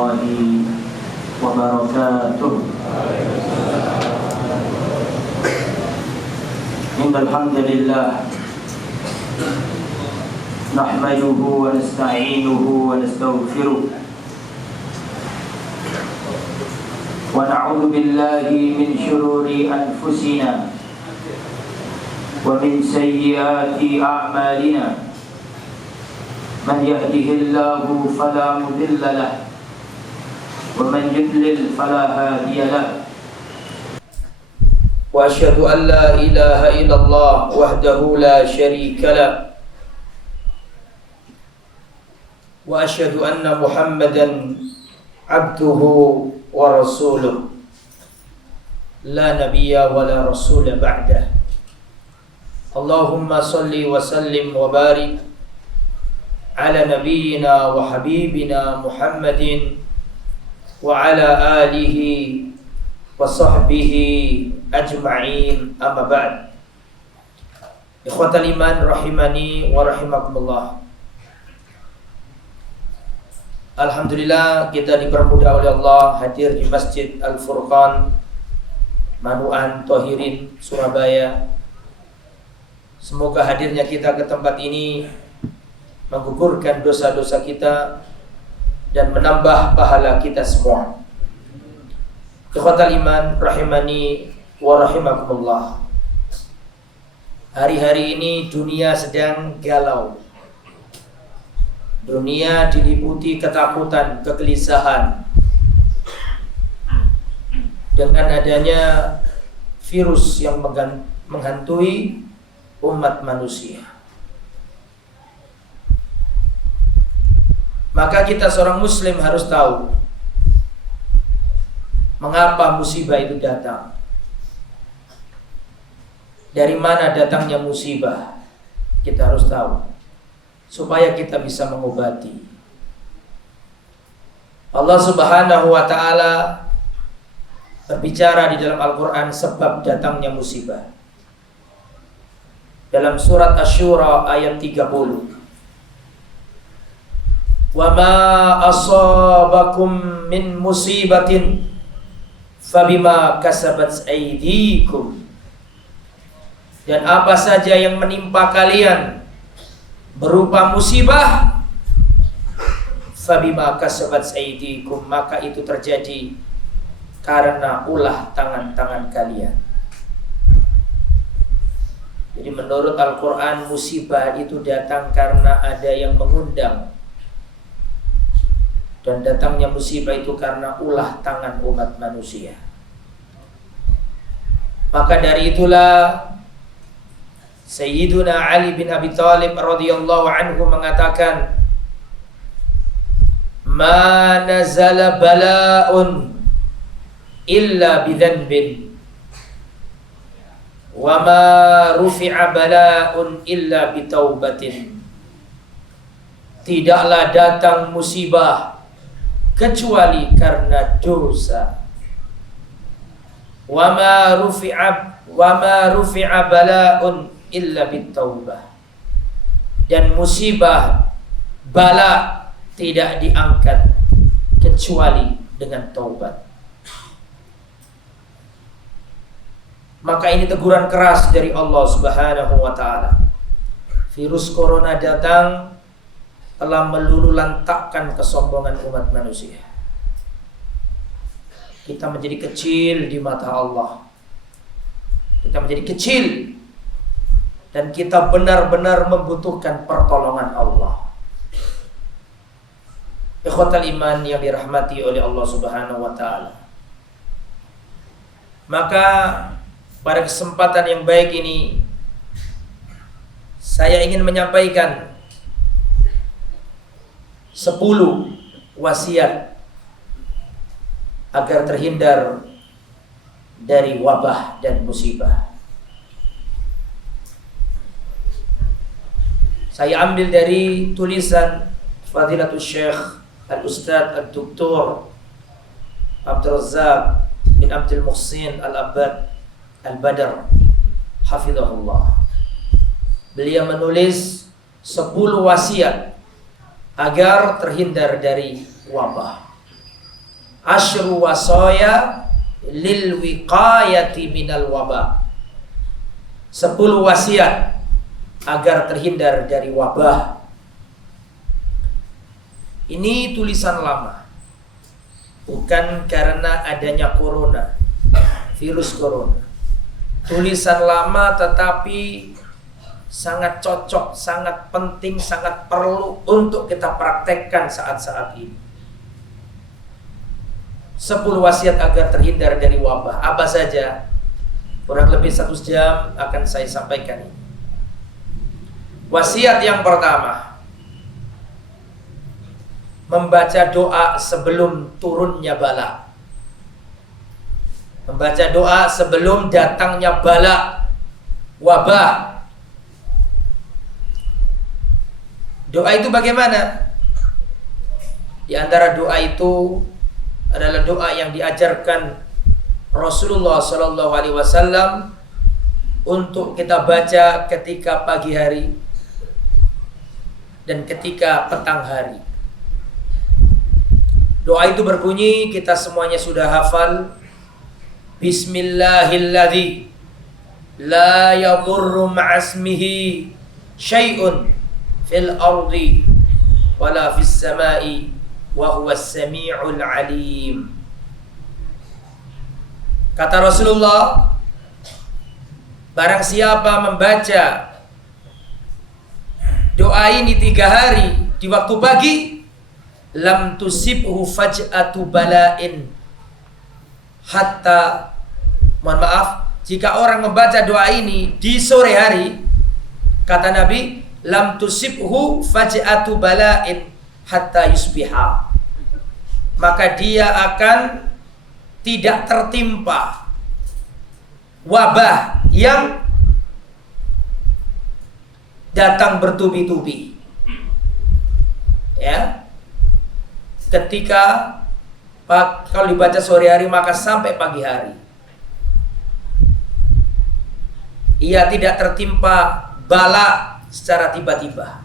الله وبركاته. إن الحمد لله نحمده ونستعينه ونستغفره ونعوذ بالله من شرور أنفسنا ومن سيئات أعمالنا من يهده الله فلا مضل له ومن يضلل فلا هادي له وأشهد أن لا إله إلا الله وحده لا شريك له وأشهد أن محمدا عبده ورسوله لا نبي ولا رسول بعده. اللهم صل وسلم وبارك على نبينا وحبيبنا محمد وعلى آله وصحبه أجمعين. أما بعد. Ikhwatal iman rahimani wa rahimakumullah. Alhamdulillah kita dipermudah oleh Allah hadir di Masjid Al-Furqan Manuan Tohirin Surabaya. Semoga hadirnya kita ke tempat ini menggugurkan dosa-dosa kita dan menambah pahala kita semua. Ikhwatal iman rahimani wa rahimakumullah. Hari-hari ini dunia sedang galau. Dunia diliputi ketakutan, kegelisahan dengan adanya virus yang menghantui umat manusia. Maka kita seorang muslim harus tahu mengapa musibah itu datang. Dari mana datangnya musibah? Kita harus tahu supaya kita bisa mengobati. Allah Subhanahu wa taala berbicara di dalam Al-Qur'an sebab datangnya musibah. Dalam surat Asy-Syura ayat 30. Wa ma asabakum min musibatin fabima kasabat aydikum. Dan apa saja yang menimpa kalian berupa musibah, fabima kasabat aydikum, maka itu terjadi karena ulah tangan-tangan kalian. Jadi menurut Al-Quran musibah itu datang karena ada yang mengundang. Dan datangnya musibah itu karena ulah tangan umat manusia. Maka dari itulah Sayyiduna Ali bin Abi Thalib radhiyallahu anhu mengatakan, "Ma nazala bala'un illa bidhanbin wa ma rufi'a bala'un illa bitaubatin." Tidaklah datang musibah kecuali karena dosa. Wa ma rufi'a bala'un illa bitaubah. Dan musibah, bala tidak diangkat kecuali dengan taubat. Maka ini teguran keras dari Allah Subhanahu wa taala. Virus corona datang telah meluluhlantakkan kesombongan umat manusia. Kita menjadi kecil di mata Allah. Kita menjadi kecil dan kita benar-benar membutuhkan pertolongan Allah. Ikhwatal iman yang dirahmati oleh Allah Subhanahu wa taala. Maka pada kesempatan yang baik ini saya ingin menyampaikan 10 wasiat agar terhindar dari wabah dan musibah. Saya ambil dari tulisan Fadilatul Syekh Al-Ustadz Al-Doktor Abdul Razzaq bin Abdul Muhsin Al-Abbad Al-Badr hafizahullah. Beliau menulis 10 wasiat agar terhindar dari wabah. Asyru wasaya lil wiqayati minal wabah. 10 wasiat agar terhindar dari wabah. Ini tulisan lama. Bukan karena adanya corona, virus corona. Tulisan lama tetapi sangat cocok, sangat penting, sangat perlu untuk kita praktekkan saat-saat ini. 10 wasiat agar terhindar dari wabah. Apa saja? Kurang lebih 1 jam akan saya sampaikan ini. Wasiat yang pertama, membaca doa sebelum turunnya bala. Membaca doa sebelum datangnya bala, wabah. Doa itu bagaimana? Di antara doa itu adalah doa yang diajarkan Rasulullah Shallallahu Alaihi Wasallam untuk kita baca ketika pagi hari dan ketika petang hari. Doa itu berbunyi, kita semuanya sudah hafal. Bismillahilladzi la yadurru ma'asmihi syai'un fil ardi wala fis samai wa huwas sami'ul alim. Kata Rasulullah, barang siapa membaca doa ini 3 hari di waktu pagi, lam tusibhu faj'atu bala'in hatta, mohon maaf, jika orang membaca doa ini di sore hari, kata Nabi, lam tusibhu faj'atu bala'in hatta yusbiha, maka dia akan tidak tertimpa wabah yang datang bertubi-tubi. Ya, ketika kalau dibaca sore hari maka sampai pagi hari ia tidak tertimpa bala secara tiba-tiba.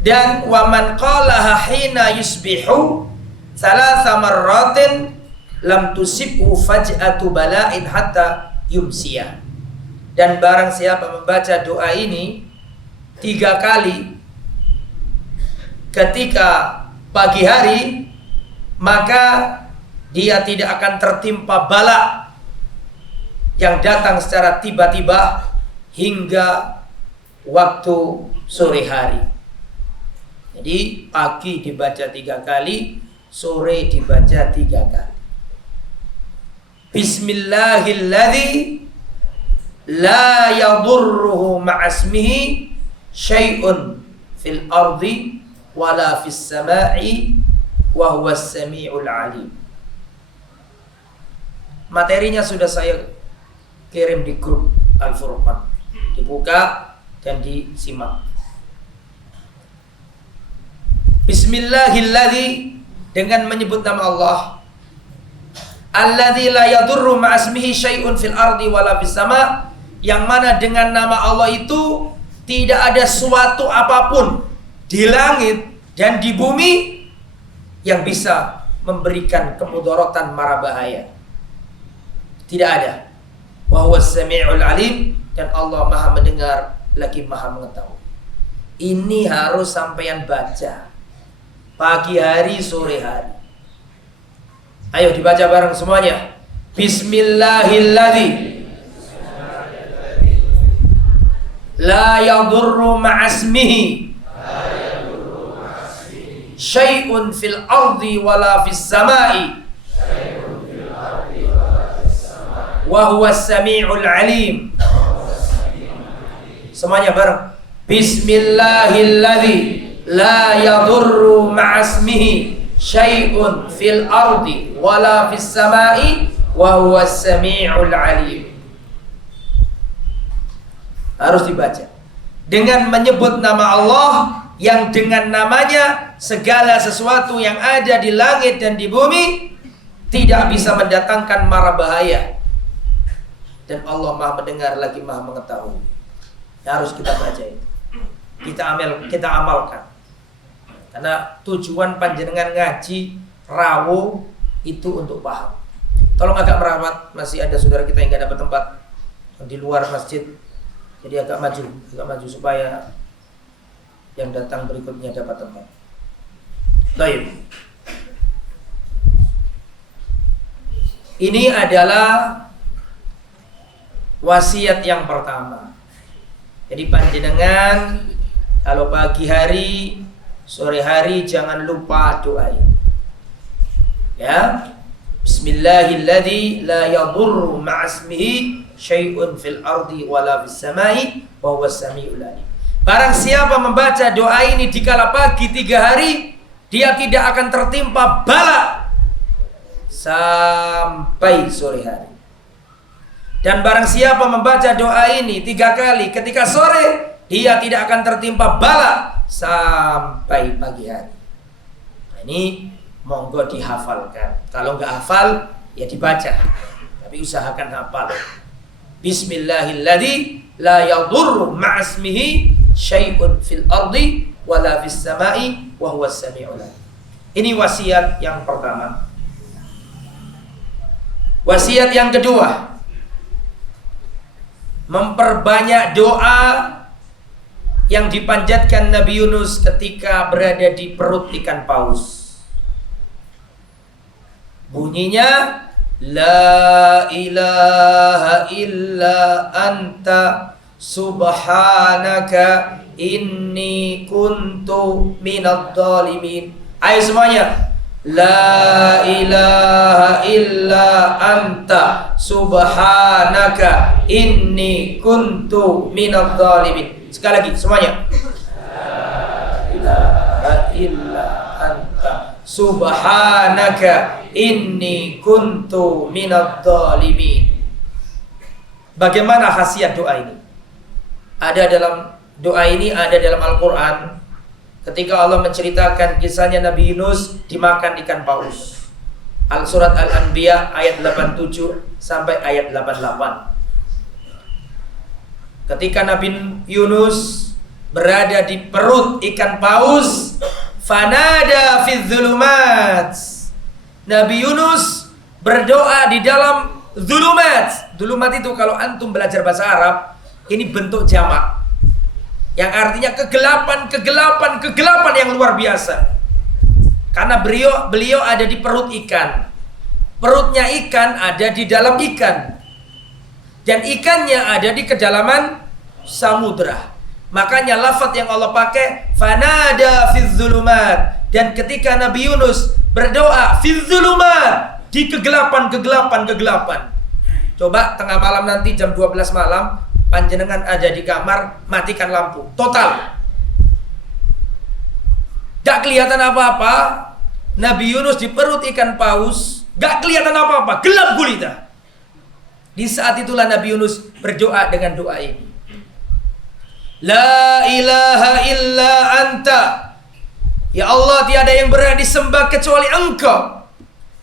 Dan waman qalaha hina yusbihu thalatha marratin lam tusibhu faj'atu bala'in hatta yumsiya. Dan barang siapa membaca doa ini 3 kali ketika pagi hari, maka dia tidak akan tertimpa bala yang datang secara tiba-tiba hingga waktu sore hari. Jadi pagi dibaca 3 kali, sore dibaca 3 kali. Bismillahilladzi la yadurruhu ma'asmihi syai'un fil ardi wala fis sama'i wa huwas sami'ul alim. Materinya sudah saya kirim di grup Al-Furqan. Dibuka dan disimak. Bismillahilladzi, dengan menyebut nama Allah, alladzi la yadurru ma'asmihi syai'un fil ardi wala fis sama', yang mana dengan nama Allah itu tidak ada suatu apapun di langit dan di bumi yang bisa memberikan kemudaratan mara bahaya. Tidak ada. Wa huwas sami'ul alim, dan Allah Maha mendengar lagi Maha mengetahui. Ini harus sampean baca pagi hari, sore hari. Ayo dibaca bareng semuanya. Bismillahilladzi la yadurru ma'asmihi syai'un fil ardi wala fis sama'i wa huwas sami'ul alim. Semuanya bareng. Bismillahilladzi la yadurru ma'asmihi syai'un fil ardi wala fis sama'i wa huwas sami'ul alim. Harus dibaca dengan menyebut nama Allah yang dengan namanya segala sesuatu yang ada di langit dan di bumi tidak bisa mendatangkan mara bahaya, dan Allah Maha mendengar lagi Maha mengetahui. Harus kita baca itu, kita amalkan, karena tujuan panjenengan ngaji rawuh Itu untuk paham. Tolong agak merapat, masih ada saudara kita yang nggak dapat tempat di luar masjid, jadi agak maju supaya yang datang berikutnya dapat tempat. Baik. Ini adalah wasiat yang pertama. Jadi panjenengan kalau pagi hari, sore hari jangan lupa doa. Ya. Bismillahilladzi la yadurru ma'asmihi syai'un fil ardi wala fis samai wa huwas samiul alim. Barang siapa membaca doa ini di kala pagi 3 hari, dia tidak akan tertimpa bala sampai sore hari. Dan barang siapa membaca doa ini 3 kali ketika sore, dia tidak akan tertimpa bala sampai pagi hari. Nah, ini monggo dihafalkan. Kalau nggak hafal, ya dibaca. Tapi usahakan hafal. Bismillahilladzi la yadurru ma'asmihi syai'un fil ardi wala fis samai wa huwas samiul alim. Ini wasiat yang pertama. Wasiat yang kedua, memperbanyak doa yang dipanjatkan Nabi Yunus ketika berada di perut ikan paus. Bunyinya la ilaha illa anta subhanaka inni kuntu minadh dhalimin. Ayo semuanya. La ilaha illa anta subhanaka inni kuntu minadh dhalimin. Sekali lagi semuanya. La ilaha illa anta subhanaka inni kuntu minadh dhalimin. Bagaimana khasiat doa ini? Ada dalam doa ini, ada dalam Al-Quran. Ketika Allah menceritakan kisahnya Nabi Yunus dimakan ikan paus. Surat Al-Anbiya ayat 87 sampai ayat 88. Ketika Nabi Yunus berada di perut ikan paus, fanada fi dzulumat. Nabi Yunus berdoa di dalam dzulumat. Dzulumat itu kalau antum belajar bahasa Arab, ini bentuk jamak, yang artinya kegelapan yang luar biasa. Karena beliau ada di perut ikan. Perutnya ikan ada di dalam ikan. Dan ikannya ada di kedalaman samudra. Makanya lafaz yang Allah pakai fanada fi dzulumat. Dan ketika Nabi Yunus berdoa fi dzulumat, di kegelapan. Coba tengah malam nanti jam 12 malam, panjenengan ada di kamar, matikan lampu total, gak kelihatan apa-apa. Nabi Yunus di perut ikan paus, gak kelihatan apa-apa, gelap gulita. Di saat itulah Nabi Yunus berdoa dengan doa ini, la ilaha illa anta, ya Allah tiada yang berhak disembah kecuali Engkau,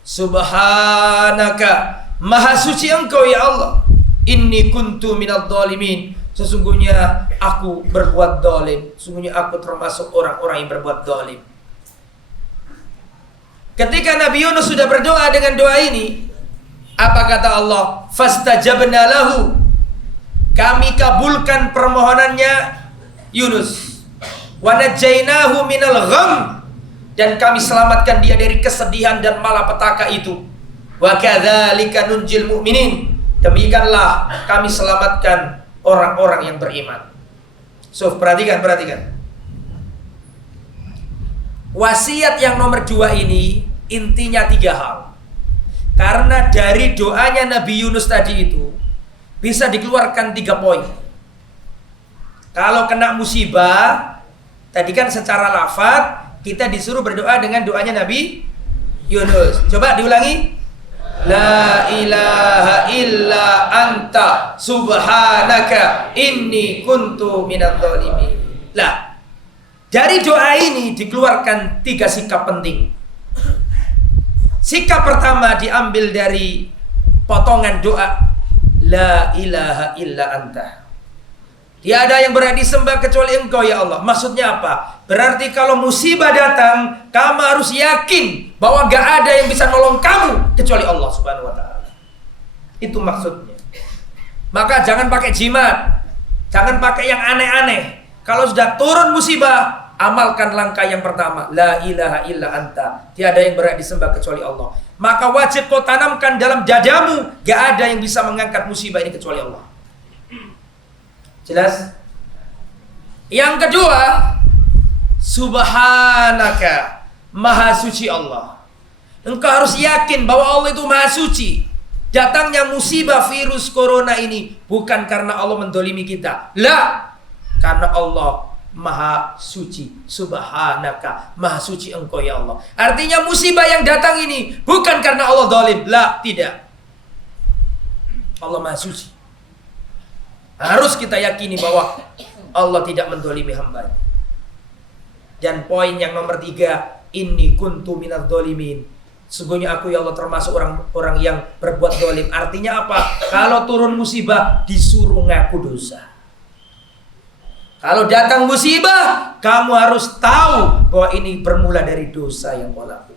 subhanaka, maha suci Engkau ya Allah, inni kuntu minadh dhalimin, sesungguhnya aku berbuat zalim, sesungguhnya aku termasuk orang-orang yang berbuat zalim. Ketika Nabi Yunus sudah berdoa dengan doa ini, apa kata Allah? Fastajabna lahu, kami kabulkan permohonannya Yunus, wa najainahu minal gham, dan kami selamatkan dia dari kesedihan dan malapetaka itu. Wa kadzalika nunjil mu'minin, demikianlah kami selamatkan orang-orang yang beriman. So, perhatikan. Wasiat yang nomor 2 ini intinya 3 hal. Karena dari doanya Nabi Yunus tadi itu bisa dikeluarkan 3 poin. Kalau kena musibah, tadi kan secara lafaz kita disuruh berdoa dengan doanya Nabi Yunus. Coba diulangi. La ilaha illa anta subhanaka inni kuntu minadh dhalimin. Lah, dari doa ini dikeluarkan 3 sikap penting. Sikap pertama diambil dari potongan doa la ilaha illa anta. Tiada yang berhak disembah kecuali Engkau ya Allah. Maksudnya apa? Berarti kalau musibah datang, kamu harus yakin bahwa gak ada yang bisa nolong kamu kecuali Allah Subhanahu wa ta'ala. Itu maksudnya. Maka jangan pakai jimat, jangan pakai yang aneh-aneh. Kalau sudah turun musibah, amalkan langkah yang pertama, la ilaha illa anta, tiada yang berhak disembah kecuali Allah. Maka wajib kau tanamkan dalam dadamu, gak ada yang bisa mengangkat musibah ini kecuali Allah. Jelas? Yang kedua, subhanaka, maha suci Allah. Engkau harus yakin bahwa Allah itu maha suci. Datangnya musibah virus corona ini bukan karena Allah mendolimi kita, la, karena Allah maha suci. Subhanaka, maha suci Engkau ya Allah. Artinya musibah yang datang ini bukan karena Allah dolim, la, tidak. Allah maha suci. Harus kita yakini bahwa Allah tidak mendolimi hamba. Dan poin yang nomor 3, inni kuntu minadz dzalimin. Sesungguhnya aku ya Allah termasuk orang yang berbuat dolim. Artinya apa? Kalau turun musibah disuruh ngaku dosa. Kalau datang musibah, kamu harus tahu bahwa ini bermula dari dosa yang kau lakukan.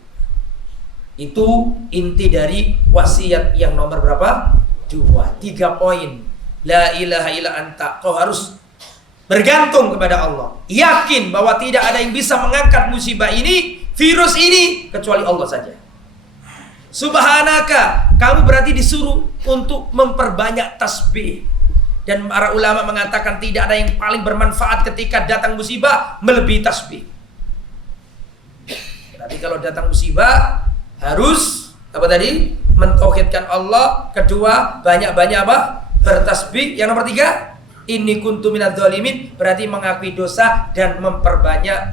Itu inti dari wasiat yang nomor berapa? 2. 3 poin. La ilaha illa anta. Kau harus bergantung kepada Allah. Yakin bahwa tidak ada yang bisa mengangkat musibah ini, virus ini, kecuali Allah saja. Subhanaka, kamu berarti disuruh untuk memperbanyak tasbih. Dan para ulama mengatakan tidak ada yang paling bermanfaat ketika datang musibah melebihi tasbih. Berarti kalau datang musibah harus apa tadi? Mentauhidkan Allah. Kedua, banyak-banyak apa? Bertasbih. Yang nomor 3, inni kuntu minadz dzalimin, berarti mengakui dosa dan memperbanyak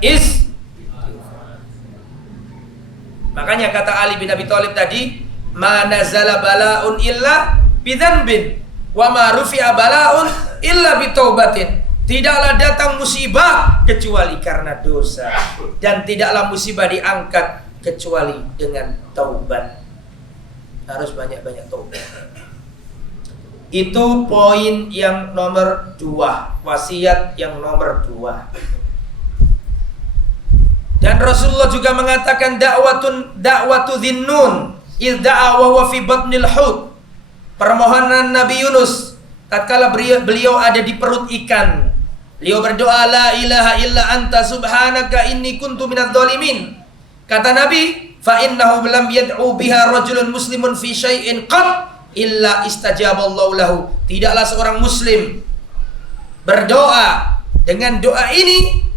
Makanya kata Ali bin Abi Thalib tadi, ma nazala balaun illa bidzanbin wa ma rufi'a balaun illa bitaubatin. Tidaklah datang musibah kecuali karena dosa, dan tidaklah musibah diangkat kecuali dengan taubat. Harus banyak-banyak taubat. Itu poin yang nomor 2, wasiat yang nomor 2. Dan Rasulullah juga mengatakan da'watu Dhinnun idh da'a wa huwa fi batnil hut. Permohonan Nabi Yunus tatkala beliau ada di perut ikan. Beliau berdoa, la ilaha illa anta subhanaka inni kuntu minadz dzalimin. Kata Nabi, fa innahu lam yad'u biha rajulun muslimun fi syai'in qat illa istajaballahu lahu. Tidaklah seorang muslim berdoa dengan doa ini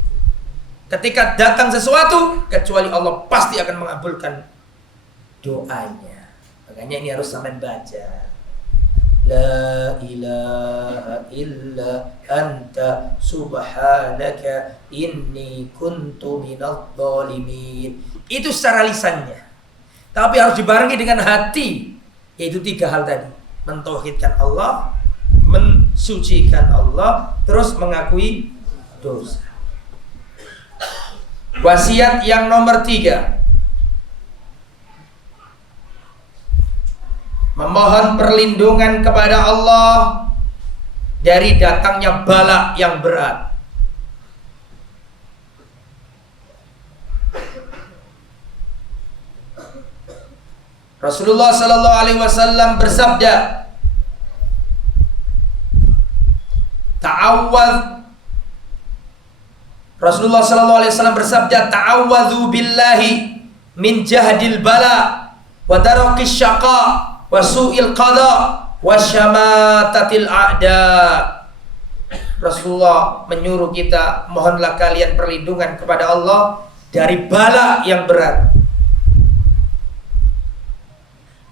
ketika datang sesuatu kecuali Allah pasti akan mengabulkan doanya. Makanya ini harus sampai baca, la ilaha illa anta subhanaka inni kuntu minadz dzalimin. Itu secara lisannya, tapi harus dibarengi dengan hati. Yaitu 3 hal tadi. Mentauhidkan Allah, mensucikan Allah, terus mengakui dosa. Wasiat yang nomor 3, memohon perlindungan kepada Allah dari datangnya bala yang berat. Rasulullah sallallahu alaihi wasallam bersabda, Rasulullah sallallahu alaihi wasallam bersabda, ta'awwadzu billahi min jahdil bala wa darakis syaqa wa su'il qada wa syamatatil a'da. Rasulullah menyuruh kita, mohonlah kalian perlindungan kepada Allah dari bala yang berat,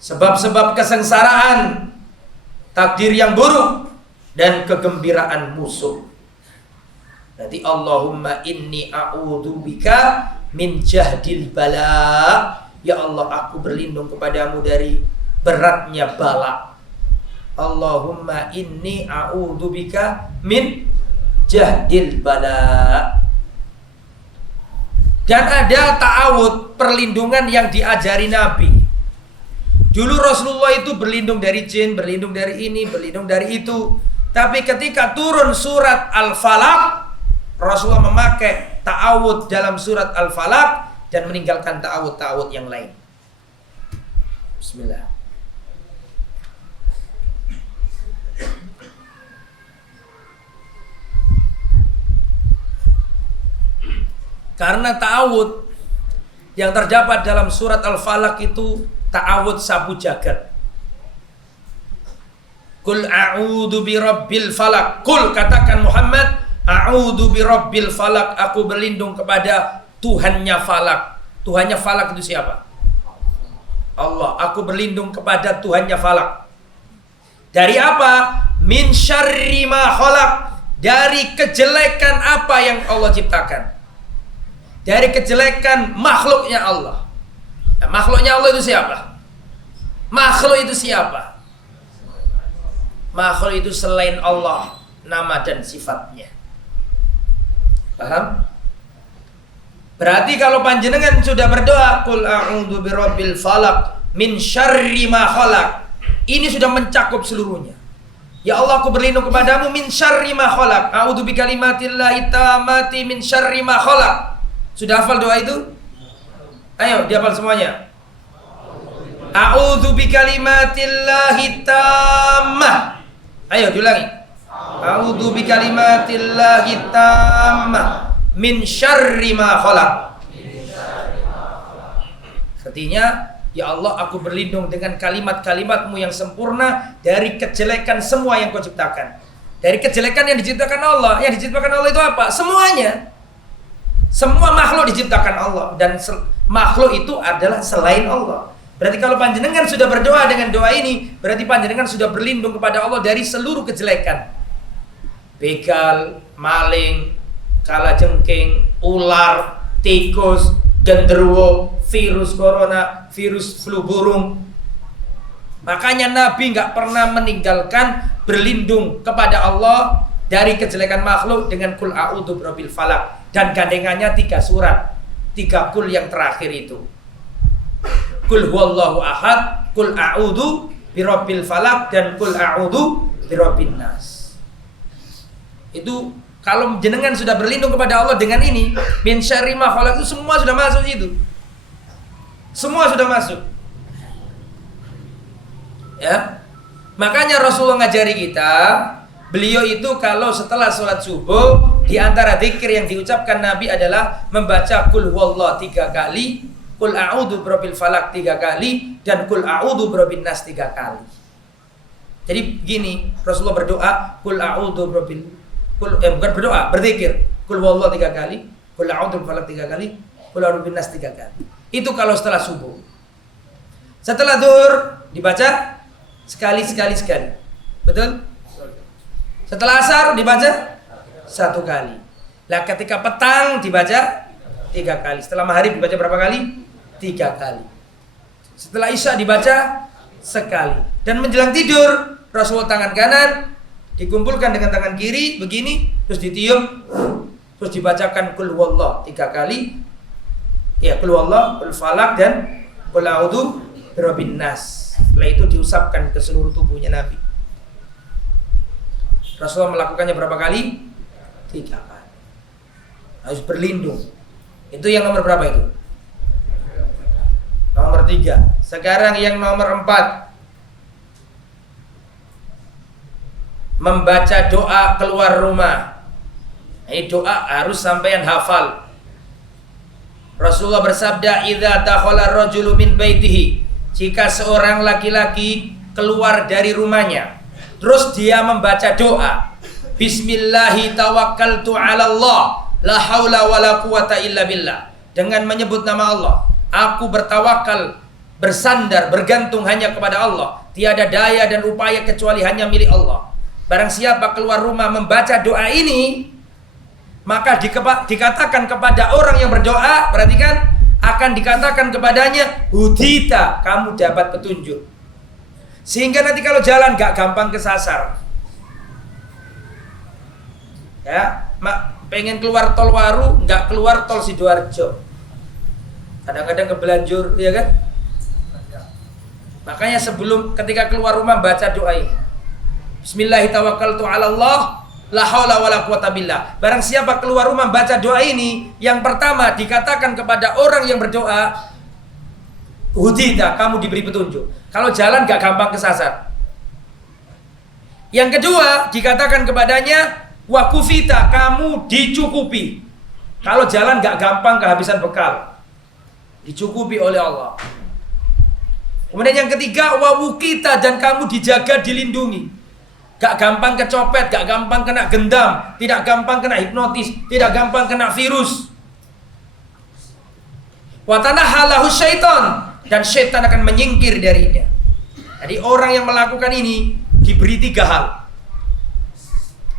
sebab-sebab kesengsaraan, takdir yang buruk, dan kegembiraan musuh. Berarti Allahumma inni a'udzubika min jahdil bala. Ya Allah, aku berlindung kepadamu dari beratnya bala. Allahumma inni a'udzubika min jahdil bala. Dan ada ta'awud, perlindungan yang diajari Nabi. Dulu Rasulullah itu berlindung dari jin, berlindung dari ini, berlindung dari itu. Tapi ketika turun surat Al-Falaq, Rasulullah memakai ta'awud dalam surat Al-Falaq dan meninggalkan ta'awud-ta'awud yang lain. Bismillah. Karena ta'awud yang terdapat dalam surat Al-Falaq itu ta'awud sabu jagat. Qul a'udzu birabbil falaq. Qul, katakan Muhammad, a'udzu birabbil falaq, aku berlindung kepada Tuhannya Falak. Tuhannya Falak itu siapa? Allah. Aku berlindung kepada Tuhannya Falak. Dari apa? Min syarri ma khalaq, dari kejelekan apa yang Allah ciptakan. Dari kejelekan makhluknya Allah. Nah, makhluknya Allah itu siapa? Makhluk itu siapa? Makhluk itu selain Allah, nama dan sifatnya. Paham? Berarti kalau panjenengan sudah berdoa, qul a'udzu birabbil falaq min syarri ma khalaq, ini sudah mencakup seluruhnya. Ya Allah, aku berlindung kepadamu min syarri ma khalaq. A'udzu bikalimatillahi tammati min syarri ma khalaq. Sudah hafal doa itu? Ayo, dihafal semuanya. A'udzu bikalimatillahi tammah. Ayo diulangi. A'udzu bikalimatillahi tammah min syarri ma khalaq. Artinya, ya Allah, aku berlindung dengan kalimat-kalimatmu yang sempurna dari kejelekan semua yang kau ciptakan. Dari kejelekan yang diciptakan Allah. Yang diciptakan Allah itu apa? Semuanya. Semua makhluk diciptakan Allah. Dan makhluk itu adalah selain Allah. Berarti kalau panjenengan sudah berdoa dengan doa ini, berarti panjenengan sudah berlindung kepada Allah dari seluruh kejelekan. Begal, maling, kalajengking, ular, tikus, genderuwo, virus corona, virus flu burung. Makanya Nabi nggak pernah meninggalkan berlindung kepada Allah dari kejelekan makhluk dengan kul a'udzu birabbil falaq, dan gandengannya 3 surat, 3 kul yang terakhir itu. Kul huwallahu ahad, kul a'udzu birabbil falaq, dan kul a'udzu birabbin nas. Itu kalau jenengan sudah berlindung kepada Allah dengan ini, min syarri ma khalaq, itu semua sudah masuk itu. Semua sudah masuk. Ya. Makanya Rasulullah ngajari kita, beliau itu kalau setelah sholat subuh, di antara zikir yang diucapkan Nabi adalah membaca kul huwallah 3 kali, kul a'udzu birabbil falaq 3 kali, dan kul a'udzu birabbin nas 3 kali. Jadi gini, Rasulullah berdoa kul a'udzu birabbil bukan berdoa, berzikir. Kul huwallah 3 kali, kul a'udzu birabbil falaq 3 kali, kul a'udzu birabbin nas 3 kali. Itu kalau setelah subuh. Setelah zuhur dibaca sekali. Betul? Setelah asar dibaca 1 kali. Lah ketika petang dibaca 3 kali. Setelah maghrib dibaca berapa kali? 3 kali. Setelah isya dibaca sekali. Dan menjelang tidur, Rasulullah tangan kanan dikumpulkan dengan tangan kiri begini, terus ditiup, terus dibacakan kul huwallah 3 kali. Ya, kul huwallah, kul falaq, dan kul a'udzu birabbin nas. Setelah itu diusapkan ke seluruh tubuhnya Nabi. Rasulullah melakukannya berapa kali? 3 kali. Harus berlindung. Itu yang nomor berapa itu? Nomor 3. Sekarang yang nomor 4. Membaca doa keluar rumah. Ini doa harus sampean hafal. Rasulullah bersabda, "Idza dakhala ar-rajulu min baitihi." Jika seorang laki-laki keluar dari rumahnya, terus dia membaca doa, "Bismillahi tawakkaltu 'ala Allah, la haula wala quwata illa billah." Dengan menyebut nama Allah, aku bertawakal, bersandar, bergantung hanya kepada Allah. Tiada daya dan upaya kecuali hanya milik Allah. Barang siapa keluar rumah membaca doa ini, maka dikatakan kepada orang yang berdoa, perhatikan, akan dikatakan kepadanya, hudita, kamu dapat petunjuk. Sehingga nanti kalau jalan gak gampang kesasar. Ya, pengen keluar tol Waru, gak keluar tol Sidoarjo. Kadang-kadang kebelanjur, ya kan? Makanya ketika keluar rumah baca doa ini. Bismillahirrahmanirrahim, 'alallah, la haula wala quwata billah. Barang siapa keluar rumah baca doa ini, yang pertama dikatakan kepada orang yang berdoa, hudita, kamu diberi petunjuk. Kalau jalan gak gampang kesasar. Yang kedua dikatakan kepadanya, wakufita, kamu dicukupi. Kalau jalan gak gampang kehabisan bekal, dicukupi oleh Allah. Kemudian yang ketiga, wawukita, dan kamu dijaga, dilindungi. Gak gampang kecopet, gak gampang kena gendam, tidak gampang kena hipnotis, tidak gampang kena virus. Watanahalahu syaitan, dan syaitan akan menyingkir darinya. Jadi orang yang melakukan ini diberi 3 hal.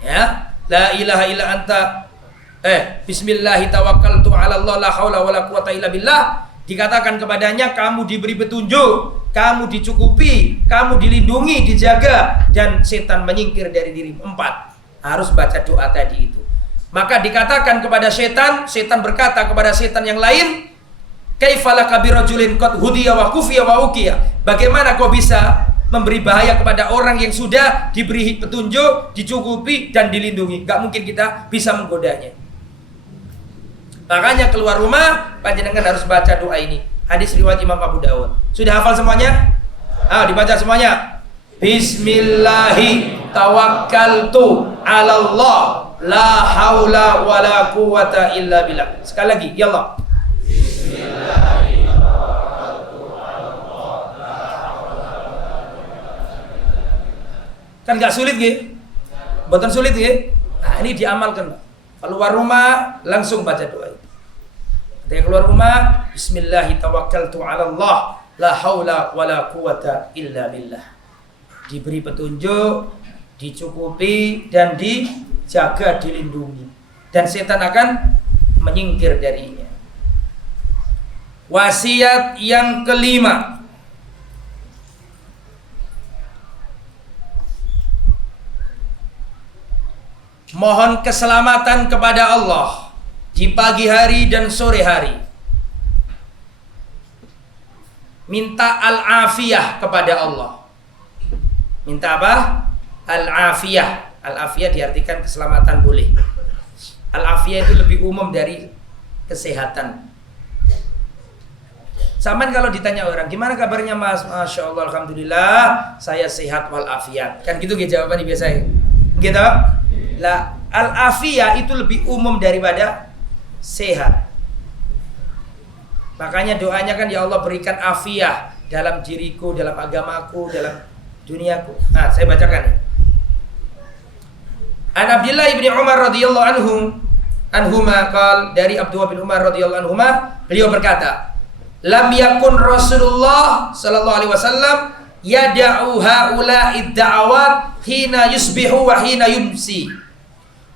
Ya, la ilaha illa anta, bismillahi tawakkaltu 'ala Allah, la haula wala quwata illa billah. Dikatakan kepadanya, kamu diberi petunjuk, kamu dicukupi, kamu dilindungi, dijaga, dan setan menyingkir dari dirimu. 4. Harus baca doa tadi itu. Maka dikatakan kepada setan, setan berkata kepada setan yang lain, kaifalaka birajulin qad hudiya wa kufiya wa uqiya. Bagaimana kau bisa memberi bahaya kepada orang yang sudah diberi petunjuk, dicukupi, dan dilindungi? Gak mungkin kita bisa menggodanya. Makanya keluar rumah panjenengan harus baca doa ini. Hadis riwayat Imam Abu Dawud. Sudah hafal semuanya? Dibaca semuanya. Bismillahi tawakkaltu 'ala Allah, la haula wala quwata illa billah. Sekali lagi, ya Allah. Bismillahi tawakkaltu 'ala Allah, la haula wala quwata. Kan gak sulit nggih? Mboten sulit nggih? Nah, ini diamalkan, Pak. Keluar rumah langsung baca doa itu. Ketika keluar rumah, Bismillahi tawakkaltu 'ala Allah, la haula wala quwata illa billah. Diberi petunjuk, dicukupi, dan dijaga, dilindungi. Dan setan akan menyingkir darinya. Wasiat yang kelima, mohon keselamatan kepada Allah di pagi hari dan sore hari. Minta al-afiyah kepada Allah. Minta apa? Al-afiyah. Al-afiyah diartikan keselamatan boleh. Al-afiyah itu lebih umum dari kesehatan. Saman kalau ditanya orang, gimana kabarnya Mas? Masya Allah, alhamdulillah, saya sehat walafiat. Kan gitu jawabannya biasanya. Gitu? Lah, al-afiyah itu lebih umum daripada sehat. Makanya doanya kan, ya Allah berikan afiyah dalam diriku, dalam agamaku, dalam duniaku. Nah, saya bacakan. An Abdullah bin Umar radhiyallahu anhuma qala, dari Abdullah bin Umar radhiyallahu anhuma, beliau berkata, lam yakun Rasulullah sallallahu alaihi wasallam yada'u haula'id da'awat hina yusbihu wa hina yumsi.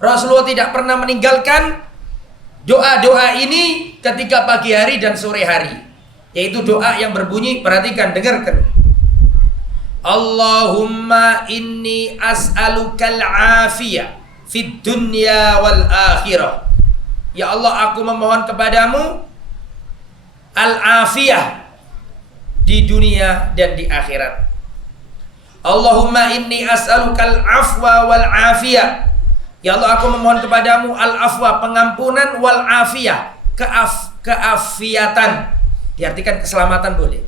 Rasulullah tidak pernah meninggalkan doa-doa ini ketika pagi hari dan sore hari. Yaitu doa yang berbunyi, perhatikan, dengarkan. Allahumma inni as'alukal afiyah fid dunya wal akhirah. Ya Allah, aku memohon kepadamu al-afiyah di dunia dan di akhirat. Allahumma inni as'alukal afwa wal afiyah. Ya Allah, aku memohon kepadamu al-afwa, pengampunan, wal afiyah, keafiatan. Diartikan keselamatan boleh.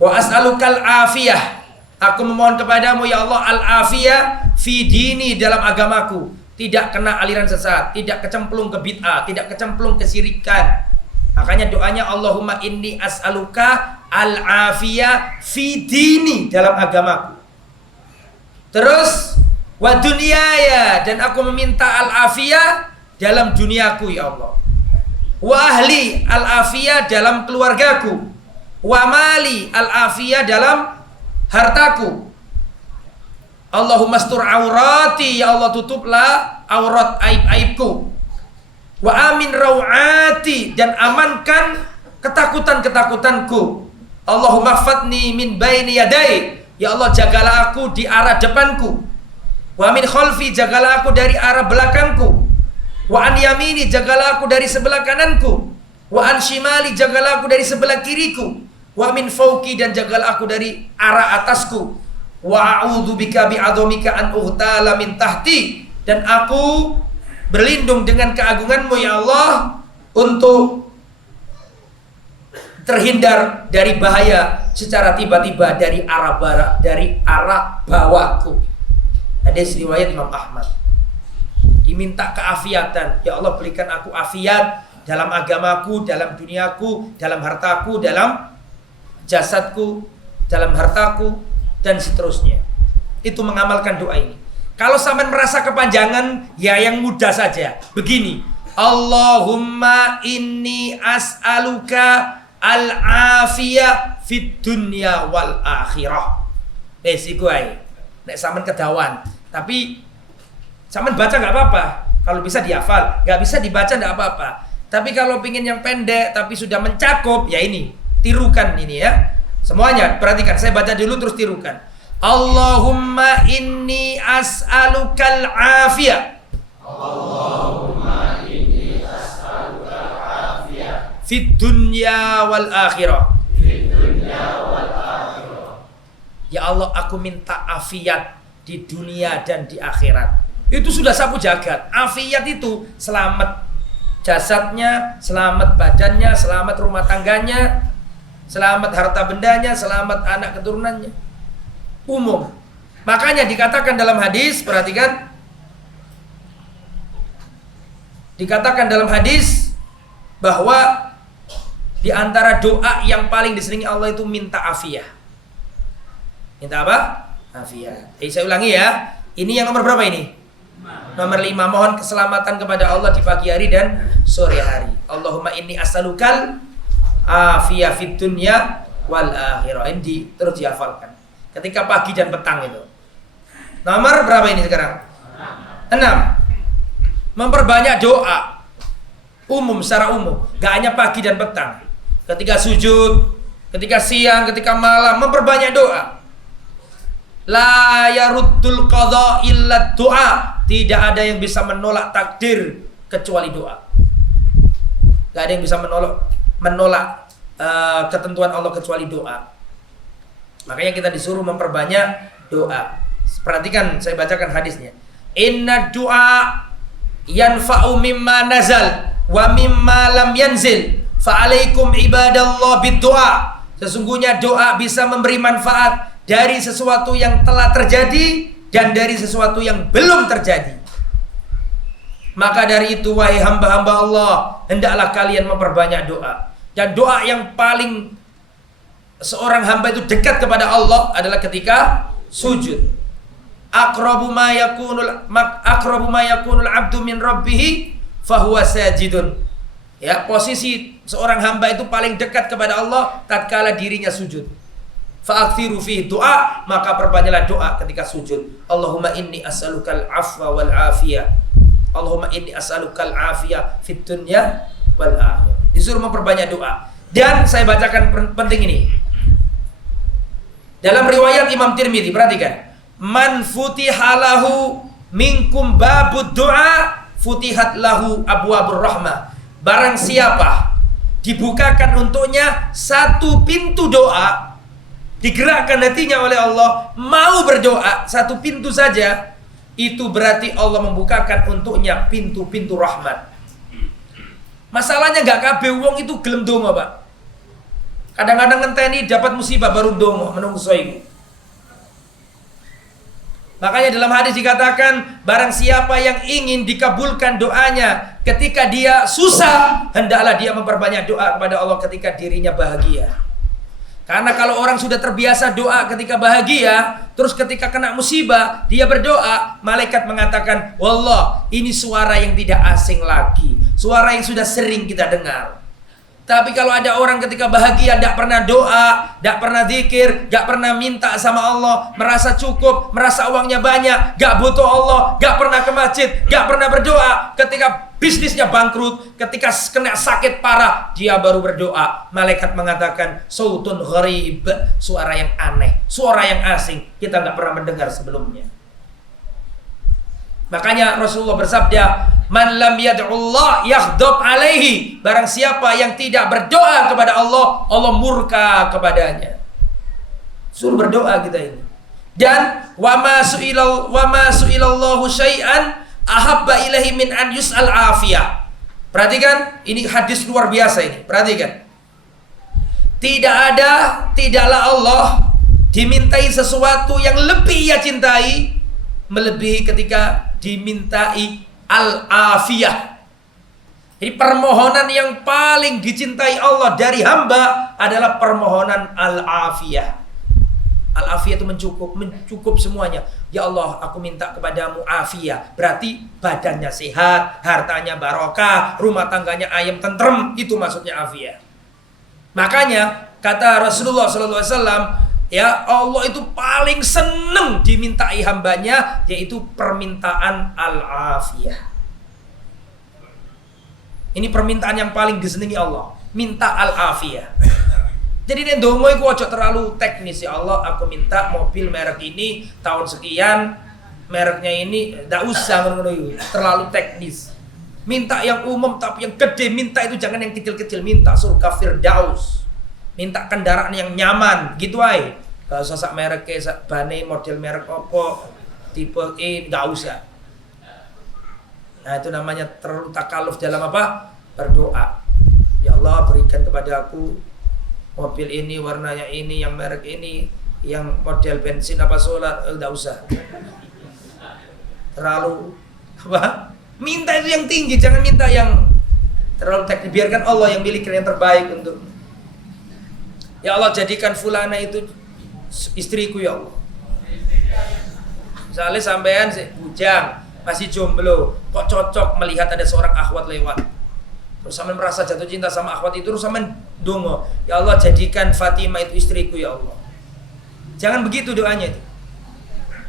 Wa as'alukal afiyah. Aku memohon kepadamu ya Allah al-afiyah fi dini, dalam agamaku. Tidak kena aliran sesat, tidak kecemplung ke bid'ah, tidak kecemplung ke syirikan. Makanya doanya Allahumma inni as'aluka al-afiyah fi dini, dalam agamaku. Terus wa dunyaya, dan aku meminta al-afiyah dalam duniaku ya Allah. Wa ahli al-afiyah dalam keluargaku. Wa mali al-afiyah dalam hartaku. Allahumma astur aurati, ya Allah tutuplah aurat aib-aibku. Wa amin rawati, dan amankan ketakutan-ketakutanku. Allahumma fatni min baini yadai, ya Allah jagalah aku di arah depanku. Wa min khalfi, jagalah aku dari arah belakangku. Wa an yamini, jagalah aku dari sebelah kananku. Wa an shimali, jagalah aku dari sebelah kiriku. Wa min fauqi, dan jagalah aku dari arah atasku. Wa a'udzubika bi'adzamika an ughtala min tahti, dan aku berlindung dengan keagunganmu ya Allah untuk terhindar dari bahaya secara tiba-tiba dari arah bawahku. Hadis riwayat Imam Ahmad. Diminta keafiatan, ya Allah berikan aku afiat dalam agamaku, dalam duniaku, dalam hartaku, dalam jasadku, dalam hartaku, dan seterusnya. Itu mengamalkan doa ini. Kalau sampai merasa kepanjangan, ya yang mudah saja. Begini, Allahumma inni as'aluka al-afiyah fid dunya wal akhirah. Iku ae. Nek sampean kedawan, tapi sampean baca enggak apa-apa. Kalau bisa dihafal, enggak bisa dibaca enggak apa-apa. Tapi kalau pingin yang pendek tapi sudah mencakup, ya ini, tirukan ini ya. Semuanya perhatikan, saya baca dulu terus tirukan. Allahumma inni as'alukal afiyah. Allahumma inni as'alukal afiyah fid dunya wal akhirah. Fid dunya wal akhirah. Ya Allah, aku minta afiat di dunia dan di akhirat. Itu sudah sapu jagat. Afiat itu selamat jasadnya, selamat badannya, selamat rumah tangganya, selamat harta bendanya, selamat anak keturunannya. Umum. Makanya dikatakan dalam hadis, perhatikan, dikatakan dalam hadis bahwa di antara doa yang paling diseringi Allah itu minta afiah. Minta apa? Afiah. Saya ulangi ya. Ini yang nomor berapa ini? Nomor 5. Mohon keselamatan kepada Allah di pagi hari dan sore hari. Allahumma inni as'alukal afiyah fid dunya wal akhirah. Ini terus dihafalkan ketika pagi dan petang itu. Nomor berapa ini sekarang? 6. Memperbanyak doa umum, secara umum, gak hanya pagi dan petang. Ketika sujud, ketika siang, ketika malam, memperbanyak doa. La yaruddul qadha illa doa. Tidak ada yang bisa menolak takdir kecuali doa. Gak ada yang bisa menolak ketentuan Allah kecuali doa. Makanya kita disuruh memperbanyak doa. Perhatikan, saya bacakan hadisnya. Inna doa yanfa'u mimma nazal wa mimma lam yanzil. Fa'alaikum ibadallah bid-doa. Sesungguhnya doa bisa memberi manfaat dari sesuatu yang telah terjadi dan dari sesuatu yang belum terjadi. Maka dari itu, wahai hamba-hamba Allah, hendaklah kalian memperbanyak doa. Dan doa yang paling seorang hamba itu dekat kepada Allah adalah ketika sujud. Aqrabu ma yakunul abdu min rabbih fahuwa sajidun. Ya, posisi seorang hamba itu paling dekat kepada Allah tatkala dirinya sujud. Fa'akthiru fihi doa, maka perbanyaklah doa ketika sujud. Allahumma inni as'alukal afwa wal afiyah. Allahumma inni as'alukal afiyah fid dunya wal akhirah. Disuruh memperbanyak doa. Dan saya bacakan penting ini. Dalam riwayat Imam Tirmidzi, perhatikan. Man futihalahu minkum babud doa, futihat lahu abwabur rahmah. Barang siapa dibukakan untuknya satu pintu doa, digerakkan hatinya oleh Allah, mau berdoa satu pintu saja, itu berarti Allah membukakan untuknya pintu-pintu rahmat. Masalahnya gak kabeh wong itu gelem donga, Pak. Kadang-kadang ngenteni dapat musibah baru donga, menungso iku. Makanya dalam hadis dikatakan, barang siapa yang ingin dikabulkan doanya ketika dia susah, hendaklah dia memperbanyak doa kepada Allah ketika dirinya bahagia. Karena kalau orang sudah terbiasa doa ketika bahagia, terus ketika kena musibah, dia berdoa, malaikat mengatakan, wallah, ini suara yang tidak asing lagi, suara yang sudah sering kita dengar. Tapi kalau ada orang ketika bahagia tidak pernah doa, tidak pernah zikir, tidak pernah minta sama Allah, merasa cukup, merasa uangnya banyak, tidak butuh Allah, tidak pernah ke masjid, tidak pernah berdoa, ketika bisnisnya bangkrut, ketika kena sakit parah, dia baru berdoa. Malaikat mengatakan, sautun gharib, suara yang aneh, suara yang asing, kita tidak pernah mendengar sebelumnya. Makanya Rasulullah bersabda, man lam yad'ullah yaghdab alaihi. Barang siapa yang tidak berdoa kepada Allah, Allah murka kepadanya. Suruh berdoa kita ini. Dan wa ma su'ilallahu syai'an ahabba ilahi min an yus'al afiyah. Perhatikan, ini hadis luar biasa ini. Perhatikan. Tidaklah Allah dimintai sesuatu yang lebih ia cintai melebihi ketika dimintai al-afiyah. Jadi permohonan yang paling dicintai Allah dari hamba adalah permohonan al-afiyah. Al-afiyah itu mencukup semuanya. Ya Allah, aku minta kepadamu afiyah. Berarti badannya sehat, hartanya barokah, rumah tangganya ayam tentrem. Itu maksudnya afiyah. Makanya kata Rasulullah SAW, ya Allah itu paling seneng dimintai hambanya, yaitu permintaan al-afiyah. Ini permintaan yang paling disenangi Allah, minta al-afiyah. Jadi nek ndonga iku aja terlalu teknis. Ya Allah, aku minta mobil merek ini tahun sekian, mereknya ini, ndak usah ngono itu, terlalu teknis. Minta yang umum tapi yang gede, minta itu jangan yang kecil-kecil, minta surga Firdaus. Minta kendaraan yang nyaman, gitu aja. Gak usah sak merek sak bane model merek opo, tipe E, nggak usah. Nah, itu namanya terlalu takaluf dalam apa? Berdoa. Ya Allah, berikan kepada aku mobil ini, warnanya ini, yang merek ini, yang model bensin apa solar, enggak usah. Terlalu apa? Minta itu yang tinggi, jangan minta yang terlalu teknis. Biarkan Allah yang miliki yang terbaik untuk. Ya Allah, jadikan fulana itu istriku ya Allah. Misalnya sampean bujang, masih jomblo, kok cocok melihat ada seorang akhwat lewat. Terus sampean merasa jatuh cinta sama akhwat itu, terus sampean dongo, ya Allah jadikan Fatimah itu istriku ya Allah. Jangan begitu doanya itu.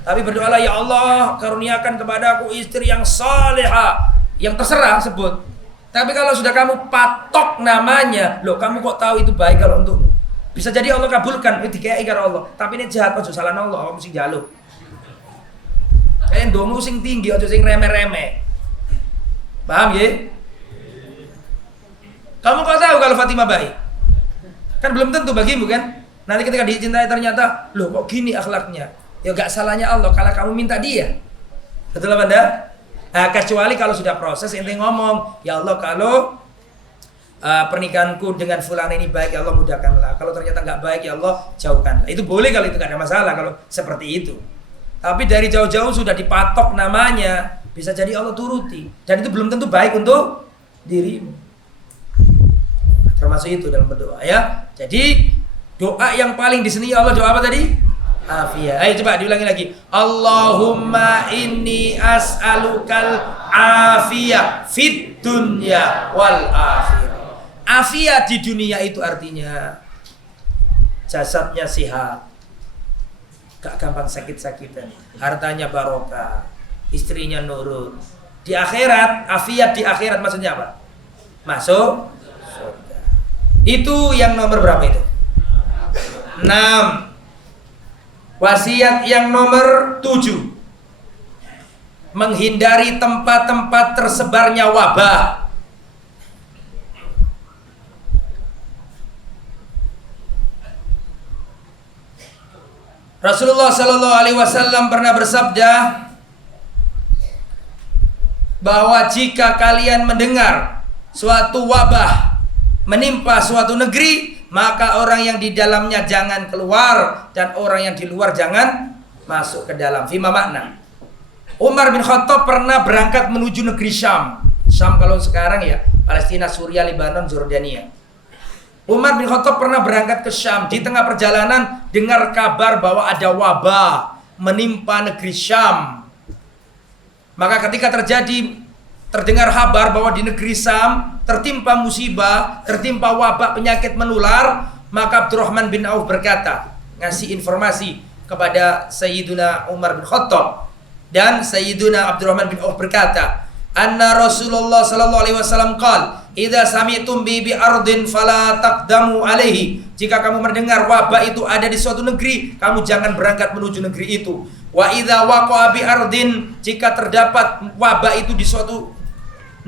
Tapi berdoalah, ya Allah karuniakan kepada aku istri yang salihah, yang terserah sebut. Tapi kalau sudah kamu patok namanya, loh kamu kok tahu itu baik kalau untukmu? Bisa jadi Allah kabulkan, itu dikei karo Allah. Tapi ini jahat, ojo salah Allah, kamu sing jaluk. Kayak dongo sing tinggi, ojo sing remeh-remeh. Paham ya? Kamu kok tahu kalau Fatimah baik? Kan belum tentu bagimu kan? Nanti ketika dicintai ternyata, loh kok gini akhlaknya? Ya gak salahnya Allah kalau kamu minta dia. Betul apa enggak? Nah, kecuali kalau sudah proses, ente ngomong, ya Allah kalau pernikahanku dengan fulan ini baik, ya Allah mudahkanlah. Kalau ternyata nggak baik, ya Allah jauhkanlah. Itu boleh kalau itu nggak ada masalah kalau seperti itu. Tapi dari jauh-jauh sudah dipatok namanya, bisa jadi Allah turuti. Dan itu belum tentu baik untuk dirimu. Termasuk itu dalam berdoa ya. Jadi doa yang paling disenangi Allah, doa apa tadi? Afiyah. Ayo coba diulangi lagi. Allahumma inni as'alukal afiyah fid dunya wal akhirah. Afiyah di dunia itu artinya jasadnya sehat, gak gampang sakit-sakitan, hartanya barokah, istrinya nurut. Di akhirat, afiyat di akhirat maksudnya apa? Masuk surga. Itu yang nomor berapa itu? 6. Wasiat yang nomor 7. Menghindari tempat-tempat tersebarnya wabah. Rasulullah Shallallahu Alaihi Wasallam pernah bersabda bahwa jika kalian mendengar suatu wabah menimpa suatu negeri, maka orang yang di dalamnya jangan keluar dan orang yang di luar jangan masuk ke dalam. Fima makna. Umar bin Khattab pernah berangkat menuju negeri Syam. Syam kalau sekarang ya Palestina, Suria, Lebanon, Jordania. Umar bin Khattab pernah berangkat ke Syam. Di tengah perjalanan dengar kabar bahwa ada wabah menimpa negeri Syam. Maka ketika terdengar kabar bahwa di negeri Syam tertimpa musibah, tertimpa wabah penyakit menular, maka Abdurrahman bin Auf berkata, ngasih informasi kepada Sayyiduna Umar bin Khattab. Dan Sayyiduna Abdurrahman bin Auf berkata, anna Rasulullah sallallahu alaihi wasallam qala, idza sami'tum bi ardin fala taqdamu alaihi. Jika kamu mendengar wabah itu ada di suatu negeri, kamu jangan berangkat menuju negeri itu. Wa idza waqa'a bi ardin, jika terdapat wabah itu di suatu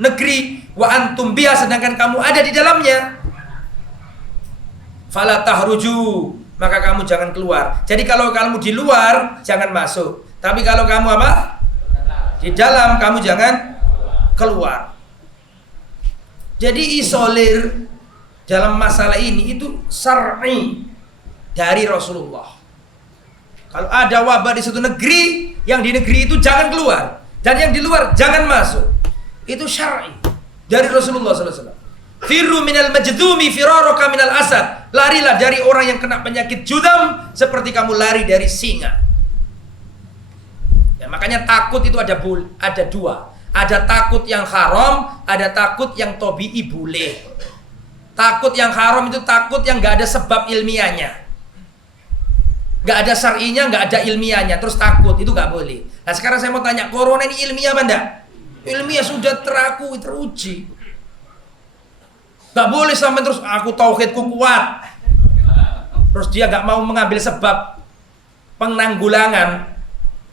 negeri, wa antum biha, sedangkan kamu ada di dalamnya, fala tahruju, maka kamu jangan keluar. Jadi kalau kamu di luar, jangan masuk. Tapi kalau kamu apa? Di dalam, kamu jangan keluar. Jadi isolir dalam masalah ini itu syar'i dari Rasulullah. Kalau ada wabah di suatu negeri, yang di negeri itu jangan keluar, dan yang di luar jangan masuk. Itu syar'i dari Rasulullah SAW. Firru minal majdumi firaraka minal asad. Larilah dari orang yang kena penyakit judam seperti kamu lari dari singa. Ya, makanya takut itu ada dua. Ada takut yang haram, ada takut yang tobi'i boleh. Takut yang haram itu takut yang gak ada sebab ilmiahnya, gak ada syar'inya, gak ada ilmiahnya, terus takut, itu gak boleh. Nah sekarang saya mau tanya, corona ini ilmiah apa enggak? Ilmiah sudah teruji. Gak boleh sampai terus aku tauhidku kuat, terus dia gak mau mengambil sebab penanggulangan,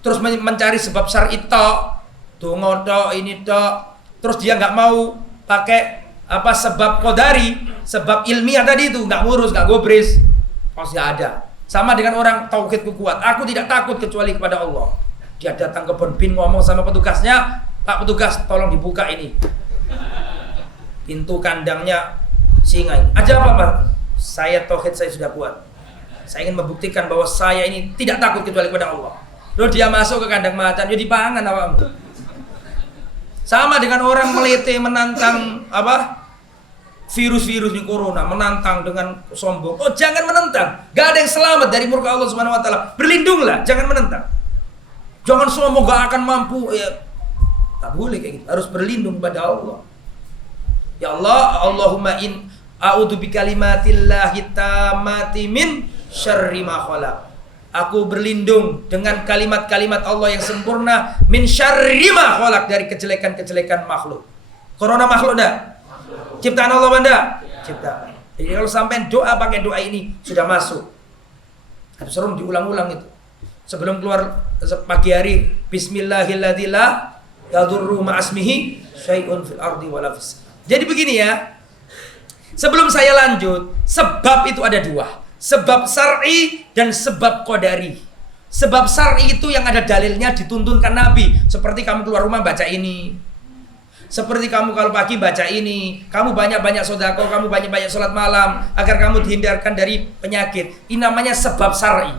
terus mencari sebab syar'i tok, dongo tok, ini tok, terus dia gak mau pakai apa sebab qadari, sebab ilmiah tadi itu, nggak ngurus, nggak gobris, pasti ada. Sama dengan orang tauhidku kuat, aku tidak takut kecuali kepada Allah. Dia datang ke kebun bin ngomong sama petugasnya, Pak petugas tolong dibuka ini pintu kandangnya singa. Aja apa Pak? Saya tauhid saya sudah kuat. Saya ingin membuktikan bahwa saya ini tidak takut kecuali kepada Allah. Lalu dia masuk ke kandang macan, dia dipangan awakmu. Sama dengan orang melete menantang apa? Virus-virus di corona, menantang dengan sombong. Oh, jangan menentang. Gak ada yang selamat dari murka Allah Subhanahu wa taala. Berlindunglah, jangan menentang. Jangan sombong gak akan mampu. Ya, tak boleh kayak gitu. Harus berlindung pada Allah. Ya Allah, Allahumma in a'udzu bikalimatillahi tammati min syarri ma khalaq. Aku berlindung dengan kalimat-kalimat Allah yang sempurna min syarri ma khalaq, dari kejelekan-kejelekan makhluk. Corona makhluk enggak? Ciptaan Allah benda? Ciptaan. Jadi kalau sampai doa pakai doa ini sudah masuk. Harus serum diulang-ulang itu. Sebelum keluar pagi hari, bismillahilladzi la yadurru ma'asmihi syai'un fil ardi wala fis. Jadi begini ya. Sebelum saya lanjut, sebab itu ada dua. Sebab syar'i dan sebab qadari. Sebab syar'i itu yang ada dalilnya dituntunkan Nabi. Seperti kamu keluar rumah baca ini. Seperti kamu kalau pagi baca ini, kamu banyak-banyak sedekah, kamu banyak-banyak sholat malam agar kamu dihindarkan dari penyakit. Ini namanya sebab syar'i.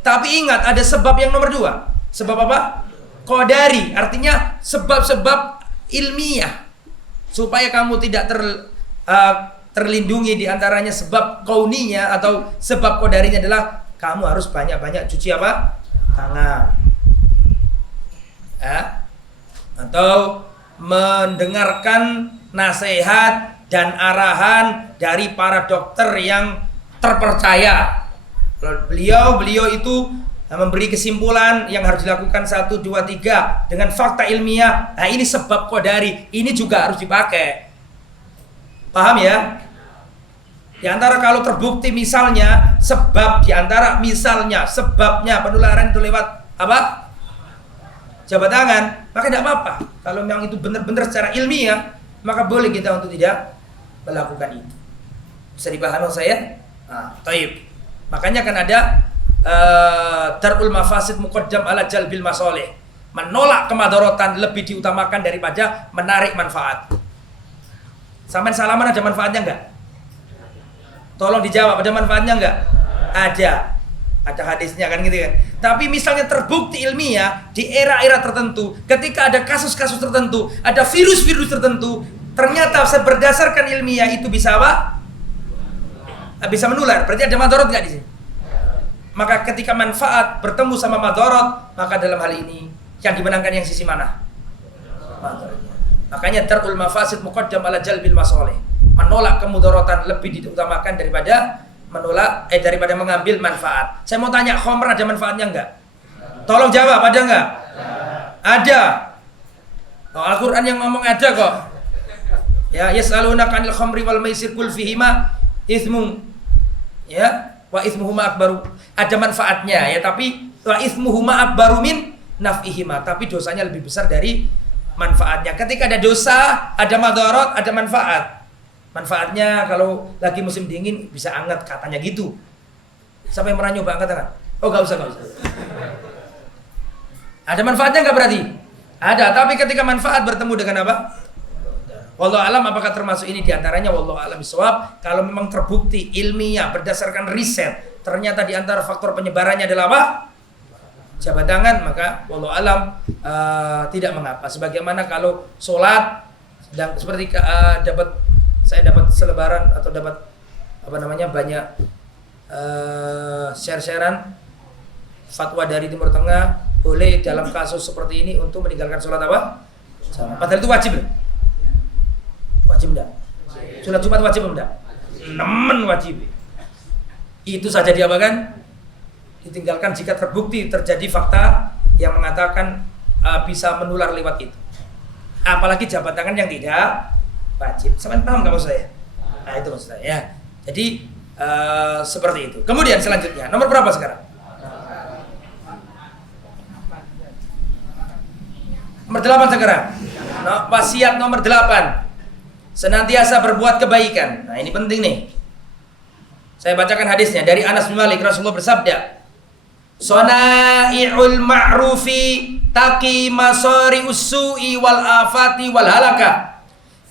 Tapi ingat ada sebab yang nomor dua. Sebab apa? Qadari, artinya sebab-sebab ilmiah supaya kamu tidak terlindungi. Di antaranya sebab kauninya atau sebab qadarinya adalah kamu harus banyak-banyak cuci apa? Tangan. Atau mendengarkan nasihat dan arahan dari para dokter yang terpercaya. Beliau itu memberi kesimpulan yang harus dilakukan 1, 2, 3 dengan fakta ilmiah. Nah ini sebab qadari, ini juga harus dipakai. Paham ya? Di antara kalau terbukti misalnya sebab, di antara misalnya sebabnya penularan itu lewat apa? Jabat tangan, maka tidak apa-apa. Kalau memang itu benar-benar secara ilmiah, maka boleh kita untuk tidak melakukan itu. Bisa dipahami saya? Nah, taib. Makanya kan ada darul mafasid muqaddam ala jalbil masoleh. Menolak kemadharatan lebih diutamakan daripada menarik manfaat. Sampai salaman ada manfaatnya enggak? Tolong dijawab, ada manfaatnya enggak? Ada. Ada hadisnya kan gitu kan. Tapi misalnya terbukti ilmiah di era-era tertentu, ketika ada kasus-kasus tertentu, ada virus-virus tertentu, ternyata berdasarkan ilmiah itu bisa apa? Bisa menular. Berarti ada madharat enggak di sini? Maka ketika manfaat bertemu sama madharat, maka dalam hal ini yang dimenangkan yang sisi mana? Madharatnya. Makanya darul mafasid muqaddam ala jalbil masalih. Menolak kemudaratan lebih diutamakan daripada daripada mengambil manfaat. Saya mau tanya, khamr ada manfaatnya enggak? Tolong jawab, ada enggak? Ada. Oh, Al-Qur'an yang ngomong ada kok. Ya, yas'alunaka 'anil khamri wal maisir qul fihima itsmun. Ya, wa itsmuhuma akbaru. Ada manfaatnya ya, tapi wa itsmuhuma akbaru min naf'ihima, tapi dosanya lebih besar dari manfaatnya. Ketika ada dosa, ada madharat, ada manfaat. Manfaatnya kalau lagi musim dingin bisa hangat katanya gitu. Siapa yang pernah nyoba angkat tangan? Oh, nggak usah. Ada manfaatnya nggak berarti? Ada, tapi ketika manfaat bertemu dengan apa? Wallahu alam, apakah termasuk ini diantaranya? Wallahu alam bisawab. Kalau memang terbukti ilmiah berdasarkan riset, ternyata diantara faktor penyebarannya adalah apa? Jabat tangan, maka wallahu alam tidak mengapa. Sebagaimana kalau sholat dan seperti saya dapat selebaran atau dapat banyak share-sharean fatwa dari Timur Tengah, boleh dalam kasus seperti ini untuk meninggalkan sholat apa? Padahal itu wajib. Wajib enggak? Sholat Jumat wajib enggak? Nemen wajib. Itu saja diapakan? Ditinggalkan jika terbukti terjadi fakta yang mengatakan bisa menular lewat itu. Apalagi jabat tangan yang tidak wajib. Sampai paham nggak maksud saya? Nah, itu maksud saya. Ya. Jadi seperti itu. Kemudian selanjutnya, nomor berapa sekarang? Nomor 8 sekarang. Wasiat nomor 8. Senantiasa berbuat kebaikan. Nah, ini penting nih. Saya bacakan hadisnya dari Anas bin Malik. Rasulullah bersabda, "Sana'i'ul ma'rufi taqi masari ussu'i wal afati wal halaka."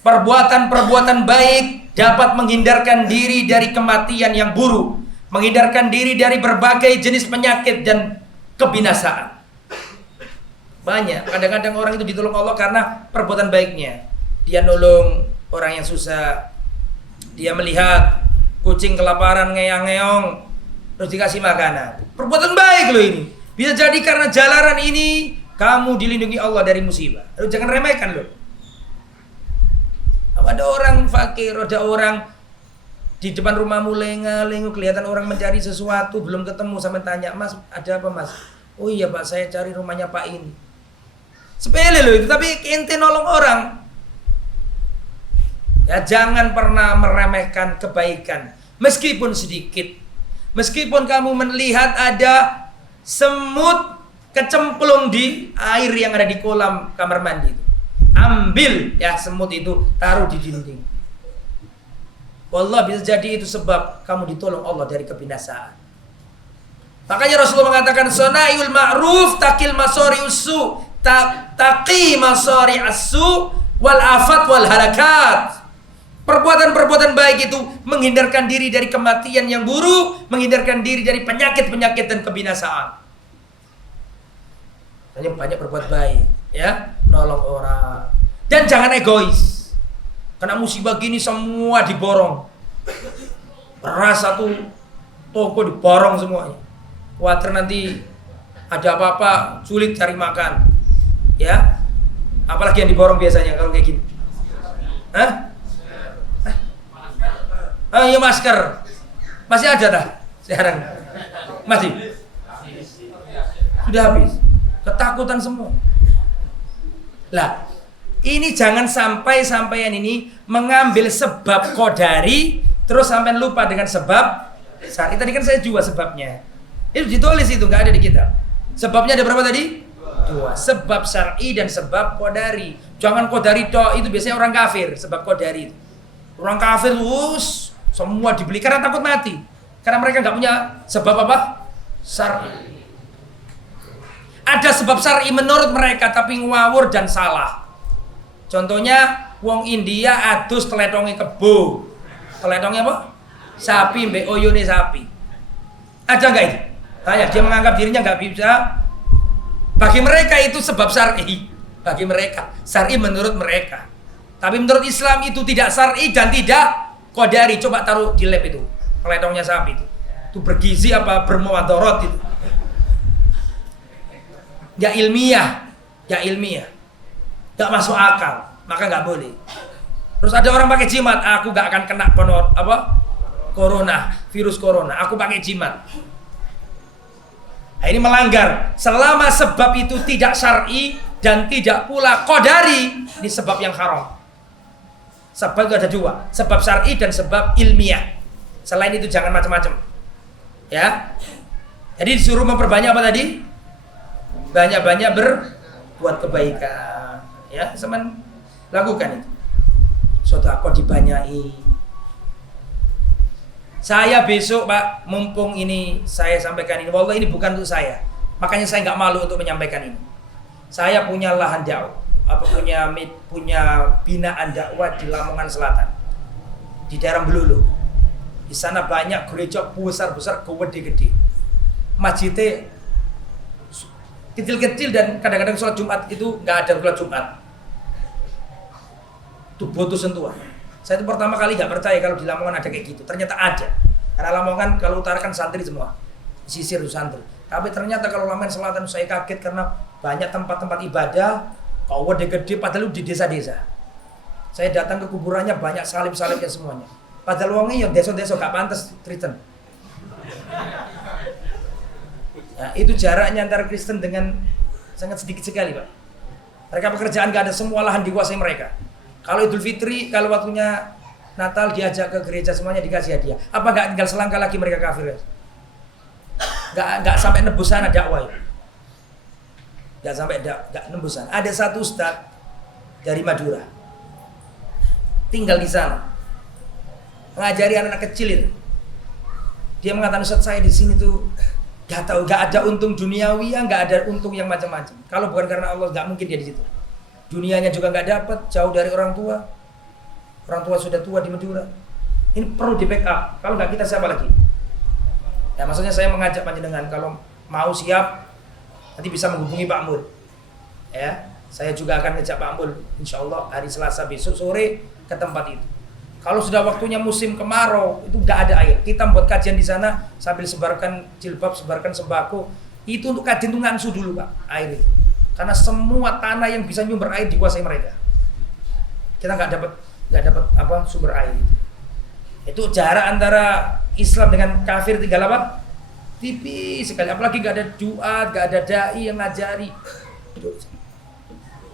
Perbuatan-perbuatan baik dapat menghindarkan diri dari kematian yang buruk, menghindarkan diri dari berbagai jenis penyakit dan kebinasaan. Banyak, kadang-kadang orang itu ditolong Allah karena perbuatan baiknya. Dia nolong orang yang susah, dia melihat kucing kelaparan ngeyang-ngeyong terus dikasih makanan. Perbuatan baik loh ini. Bisa jadi karena jalanan ini kamu dilindungi Allah dari musibah. Lalu jangan remehkan loh. Ada orang fakir, ada orang di depan rumahmu lenga-lengu, kelihatan orang mencari sesuatu belum ketemu, sampai tanya, "Mas, ada apa, Mas?" "Oh iya, Pak, saya cari rumahnya Pak ini." Sepele loh itu, tapi ente nolong orang. Ya, jangan pernah meremehkan kebaikan meskipun sedikit. Meskipun kamu melihat ada semut kecemplung di air yang ada di kolam kamar mandi itu, ambil ya semut itu, taruh di dinding. Wallah, bisa jadi itu sebab kamu ditolong Allah dari kebinasaan. Makanya Rasulullah mengatakan, "Sana'il ma'ruf taqil masari ussu, taqi masari assu wal afat wal halakat." Perbuatan-perbuatan baik itu menghindarkan diri dari kematian yang buruk, menghindarkan diri dari penyakit-penyakit dan kebinasaan. Hanya banyak berbuat baik, ya, nolong orang. Dan jangan egois. Kena musibah gini semua diborong. Beras satu toko diborong semuanya. Khawatir nanti ada apa-apa sulit cari makan. Ya. Apalagi yang diborong biasanya kalau kayak gini. Hah? Iya, masker. Masih ada dah sekarang? Masih? Sudah habis. Ketakutan semua. Lah, ini jangan sampai-sampean ini mengambil sebab qadari terus sampai lupa dengan sebab syar'i. Tadi kan saya juga sebabnya. Itu ditulis itu, nggak ada di kitab. Sebabnya ada berapa tadi? 2. Sebab syar'i dan sebab qadari. Jangan qadari toh, itu biasanya orang kafir, sebab qadari itu. Orang kafir semua dibeli karena takut mati. Karena mereka nggak punya sebab apa? Syar'i. Ada sebab syar'i menurut mereka tapi ngawur dan salah. Contohnya wong India adus teletonge kebo. Teletonge apa? Sapi mbek oyone sapi. Ada nggak itu? Tanya, dia menganggap dirinya nggak bisa. Bagi mereka itu sebab syar'i. Bagi mereka syar'i menurut mereka. Tapi menurut Islam itu tidak syar'i dan tidak qadari. Coba taruh di lab itu teletongnya sapi itu. Itu bergizi apa bermudarat itu. Ya ilmiah. Gak masuk akal, maka nggak boleh. Terus ada orang pakai jimat, aku nggak akan kena corona, virus corona, aku pakai jimat. Nah, ini melanggar. Selama sebab itu tidak syar'i dan tidak pula qadari, ini sebab yang haram. Sebab itu ada 2, sebab syar'i dan sebab ilmiah. Selain itu jangan macam-macam. Ya. Jadi disuruh memperbanyak apa tadi? Banyak-banyak berbuat kebaikan. Ya, teman lakukan itu. Sedekah dibanyai. Saya besok Pak, mumpung ini saya sampaikan ini, wallah ini bukan untuk saya. Makanya saya nggak malu untuk menyampaikan ini. Saya punya lahan dakwah, punya binaan dakwah di Lamongan Selatan, di daerah Belulu. Di sana banyak gereja besar-besar, gede-gede. Masjidnya kecil-kecil dan kadang-kadang sholat Jumat itu nggak ada sholat Jumat. Itu butuh sentuhan. Saya itu pertama kali nggak percaya kalau di Lamongan ada kayak gitu. Ternyata ada. Karena Lamongan kalau utara kan santri semua, sisir itu santri. Tapi ternyata kalau Lamongan Selatan saya kaget karena banyak tempat-tempat ibadah, kau gede padahal di desa-desa. Saya datang ke kuburannya banyak salib-salibnya semuanya. Padahal wongnya yang desa-desa gak pantas Kristen. Nah, itu jaraknya antara Kristen dengan sangat sedikit sekali, Pak. Mereka pekerjaan gak ada, semua lahan dikuasai mereka. Kalau Idul Fitri, kalau waktunya Natal diajak ke gereja semuanya dikasih hadiah. Apa gak tinggal selangkah lagi mereka kafir? Gak sampai nebus sana dakwah. Gak sampai gak nembus sana. Ada satu ustaz dari Madura, tinggal di sana, mengajari anak-anak kecil itu. Dia mengatakan, Ustaz, saya di sini tuh gak tahu, gak ada untung duniawi, gak ada untung yang macam-macam. Kalau bukan karena Allah, gak mungkin dia di situ. Dunianya juga gak dapat, jauh dari orang tua. Orang tua sudah tua di Madura. Ini perlu di backup. Kalau gak kita siapa lagi? Ya maksudnya saya mengajak panjenengan kalau mau siap, nanti bisa menghubungi Pak Mul. Ya, saya juga akan ngejak Pak Mul, insya Allah hari Selasa besok sore ke tempat itu. Kalau sudah waktunya musim kemarau, itu nggak ada air. Kita buat kajian di sana sambil sebarkan jilbab, sebarkan sembako. Itu untuk kajian itu ngansu dulu Pak, air itu. Karena semua tanah yang bisa nyumber air dikuasai mereka. Kita nggak dapat sumber air itu. Itu jarak antara Islam dengan kafir tinggal apa? Tipis sekali. Apalagi nggak ada duat, nggak ada dai yang ngajari.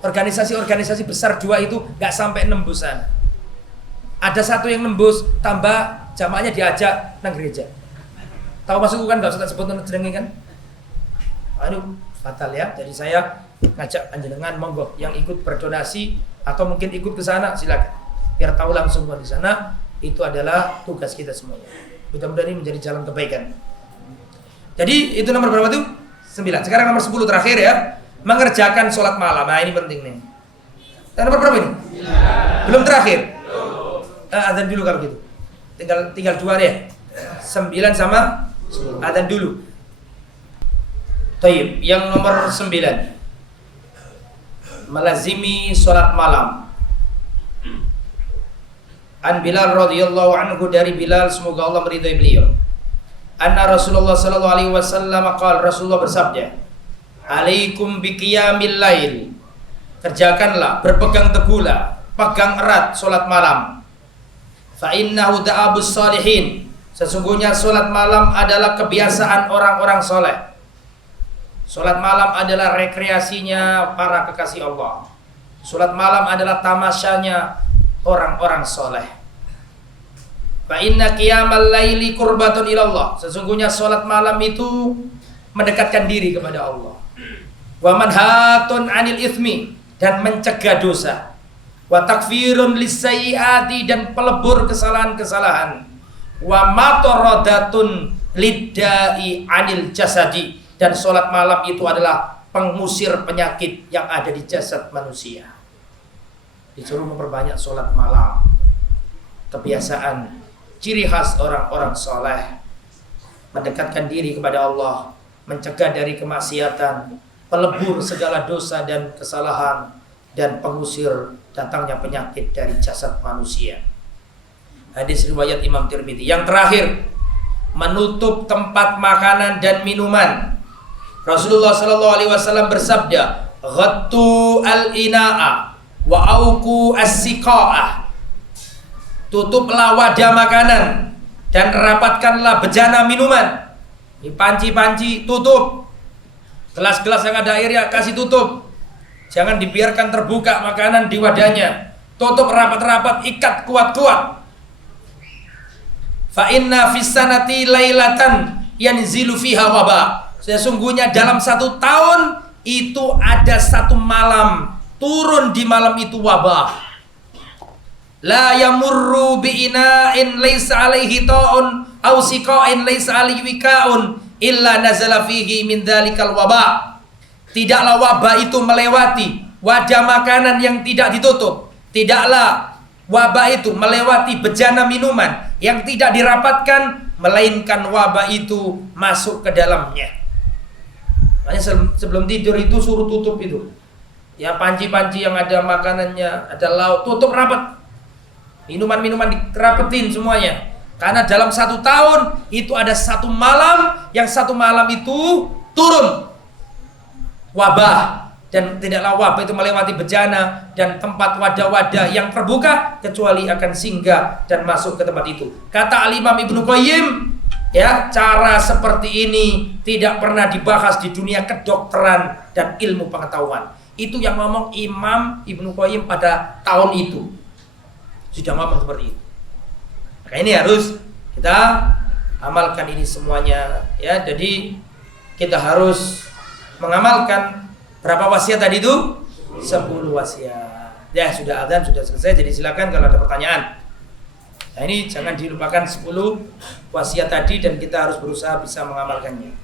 Organisasi-organisasi besar dua itu nggak sampai nembus sana. Ada satu yang nembus, tambah jamaahnya diajak nang gereja. Tahu maksudku kan, nggak usah sebut jenenge kan? Aduh, fatal ya. Jadi saya ngajak panjenengan monggo yang ikut berdonasi atau mungkin ikut ke sana silakan. Biar tahu langsung bahwa di sana itu adalah tugas kita semuanya. Mudah-mudahan ini menjadi jalan kebaikan. Jadi itu nomor berapa tuh? 9. Sekarang nomor 10 terakhir ya. Mengerjakan sholat malam. Nah ini penting nih. Dan nomor berapa ini? Belum terakhir. Adzan dulu kalau gitu. Tinggal 2 deh. 9 sama 10. Adzan dulu. Taib. Yang nomor 9. Melazimi sholat malam. An Bilal radhiyallahu anhu, dari Bilal semoga Allah meridhai beliau. Anna Rasulullah sallallahu alaihi wasallam qala, Rasulullah bersabda, "Alaikum biqiyamil lail." Kerjakanlah, berpegang teguhlah, pegang erat salat malam. Fa innahu da'abus salihin. Sesungguhnya salat malam adalah kebiasaan orang-orang soleh. Salat malam adalah rekreasinya para kekasih Allah. Salat malam adalah tamasyanya orang-orang soleh. Fa inna qiyamal laili qurbatun ilallah. Sesungguhnya salat malam itu mendekatkan diri kepada Allah. Wa manhatun 'anil itsmi, dan mencegah dosa. Wa takfirun lisayyiati, dan pelebur kesalahan-kesalahan. Wa mataradatun liddai 'anil jasadi, dan salat malam itu adalah pengusir penyakit yang ada di jasad manusia. Disuruh memperbanyak salat malam. Kebiasaan, ciri khas orang-orang soleh, mendekatkan diri kepada Allah, mencegah dari kemaksiatan, pelebur segala dosa dan kesalahan, dan pengusir datangnya penyakit dari jasad manusia. Hadis riwayat Imam Tirmidzi. Yang terakhir, menutup tempat makanan dan minuman. Rasulullah sallallahu alaihi wasallam bersabda, "Ghattu al-ina'a wa auqu as-siqa'ah." Tutuplah wadah makanan dan rapatkanlah bejana minuman. Ini panci-panci tutup. Gelas-gelas yang ada airnya kasih tutup. Jangan dibiarkan terbuka makanan di wadahnya. Tutup rapat-rapat, ikat kuat-kuat. Fa inna fis sanati lailatan yanzilu fiha waba. Sesungguhnya dalam 1 tahun itu ada 1 malam, turun di malam itu wabah. La yamurru bi ina'in laisa alaihi ta'un au siqa'in laisa alayhi wika'un illa nazala fihi min dzalikal waba. Tidaklah wabah itu melewati wadah makanan yang tidak ditutup. Tidaklah wabah itu melewati bejana minuman yang tidak dirapatkan, melainkan wabah itu masuk ke dalamnya. Makanya sebelum tidur itu suruh tutup itu. Ya, panci-panci yang ada makanannya, ada lauk, tutup rapat. Minuman-minuman dirapetin semuanya. Karena dalam 1 tahun itu ada 1 malam, yang 1 malam itu turun wabah. Dan tidaklah wabah itu melewati bejana dan tempat wadah-wadah yang terbuka, kecuali akan singgah dan masuk ke tempat itu. Kata Al-Imam Ibnu Qayyim, ya, cara seperti ini tidak pernah dibahas di dunia kedokteran dan ilmu pengetahuan. Itu yang ngomong Imam Ibnu Qayyim pada tahun itu. Sudah ngomong seperti itu. Maka ini harus kita amalkan ini semuanya, ya. Jadi kita harus mengamalkan berapa wasiat tadi itu? 10 wasiat. Ya, sudah adzan, sudah selesai. Jadi silakan kalau ada pertanyaan. Nah, ini jangan dilupakan 10 wasiat tadi dan kita harus berusaha bisa mengamalkannya.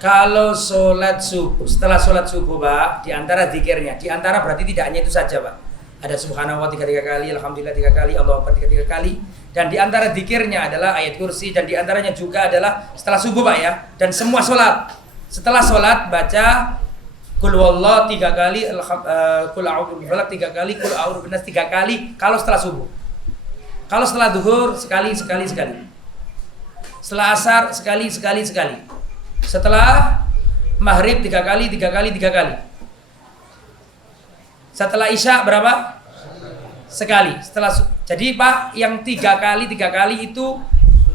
Kalau sholat subuh, setelah sholat subuh, Pak, di antara zikirnya, di antara berarti tidak hanya itu saja, Pak. Ada subhanallah 3 kali, alhamdulillah 3 kali, Allahu akbar 3 kali. Dan di antara zikirnya adalah ayat kursi, dan di antaranya juga adalah setelah subuh, Pak, ya. Dan semua sholat. Setelah sholat baca qul huwallahu 3 kali, qul a'udzu birabbil 3 kali, qul a'udzu binnas 3 kali kalau setelah subuh. Kalau setelah zuhur sekali. Setelah asar sekali. Setelah maghrib 3 kali. Setelah isya berapa? Sekali. Jadi Pak, yang 3 kali itu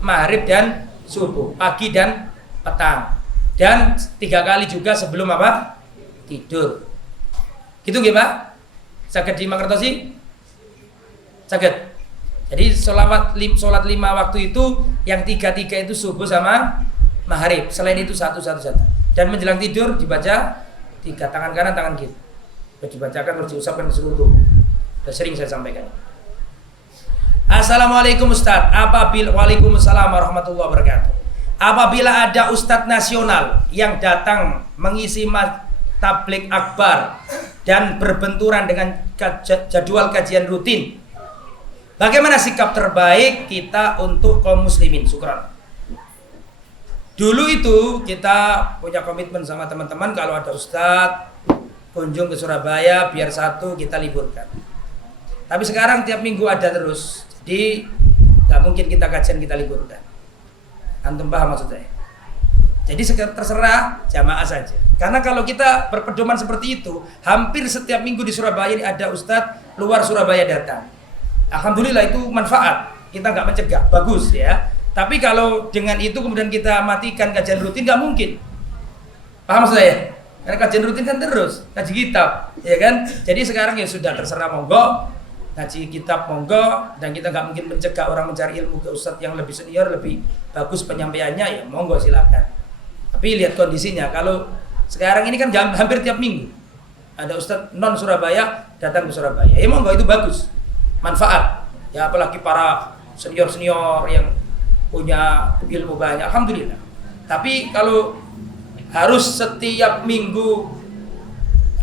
maghrib dan subuh, pagi dan petang. Dan 3 kali juga sebelum apa? Tidur. Gitu nggih, Pak? Saged dimangertosi? Saged. Jadi sholat 5 waktu itu yang 3 itu subuh sama maghrib. Selain itu satu. Dan menjelang tidur dibaca 3, tangan kanan, tangan kiri. Dibacakan harus diusapkan ke seluruh tubuh. Sudah sering saya sampaikan. Assalamualaikum Ustaz. Waalaikumsalam warahmatullahi wabarakatuh. Apabila ada Ustadz nasional yang datang mengisi tabligh akbar dan berbenturan dengan jadwal kajian rutin, bagaimana sikap terbaik kita untuk kaum muslimin? Syukran. Dulu itu kita punya komitmen sama teman-teman, kalau ada Ustadz kunjung ke Surabaya biar satu kita liburkan. Tapi sekarang tiap minggu ada terus, jadi gak mungkin kita kajian kita liburkan. Antum paham maksud saya? Jadi terserah jamaah saja. Karena kalau kita berpedoman seperti itu, hampir setiap minggu di Surabaya ada Ustadz luar Surabaya datang. Alhamdulillah itu manfaat, kita gak mencegah, bagus ya. Tapi kalau dengan itu kemudian kita matikan kajian rutin, nggak mungkin. Paham maksud saya? Karena kajian rutin kan terus, ngaji kitab, ya kan? Jadi sekarang ya sudah, terserah, monggo ngaji kitab monggo, dan kita nggak mungkin mencegah orang mencari ilmu ke ustadz yang lebih senior, lebih bagus penyampaiannya, ya monggo silakan. Tapi lihat kondisinya. Kalau sekarang ini kan hampir tiap minggu ada ustadz non Surabaya datang ke Surabaya, ya monggo, itu bagus, manfaat. Ya apalagi para senior yang punya ilmu banyak, alhamdulillah. Tapi kalau harus setiap minggu,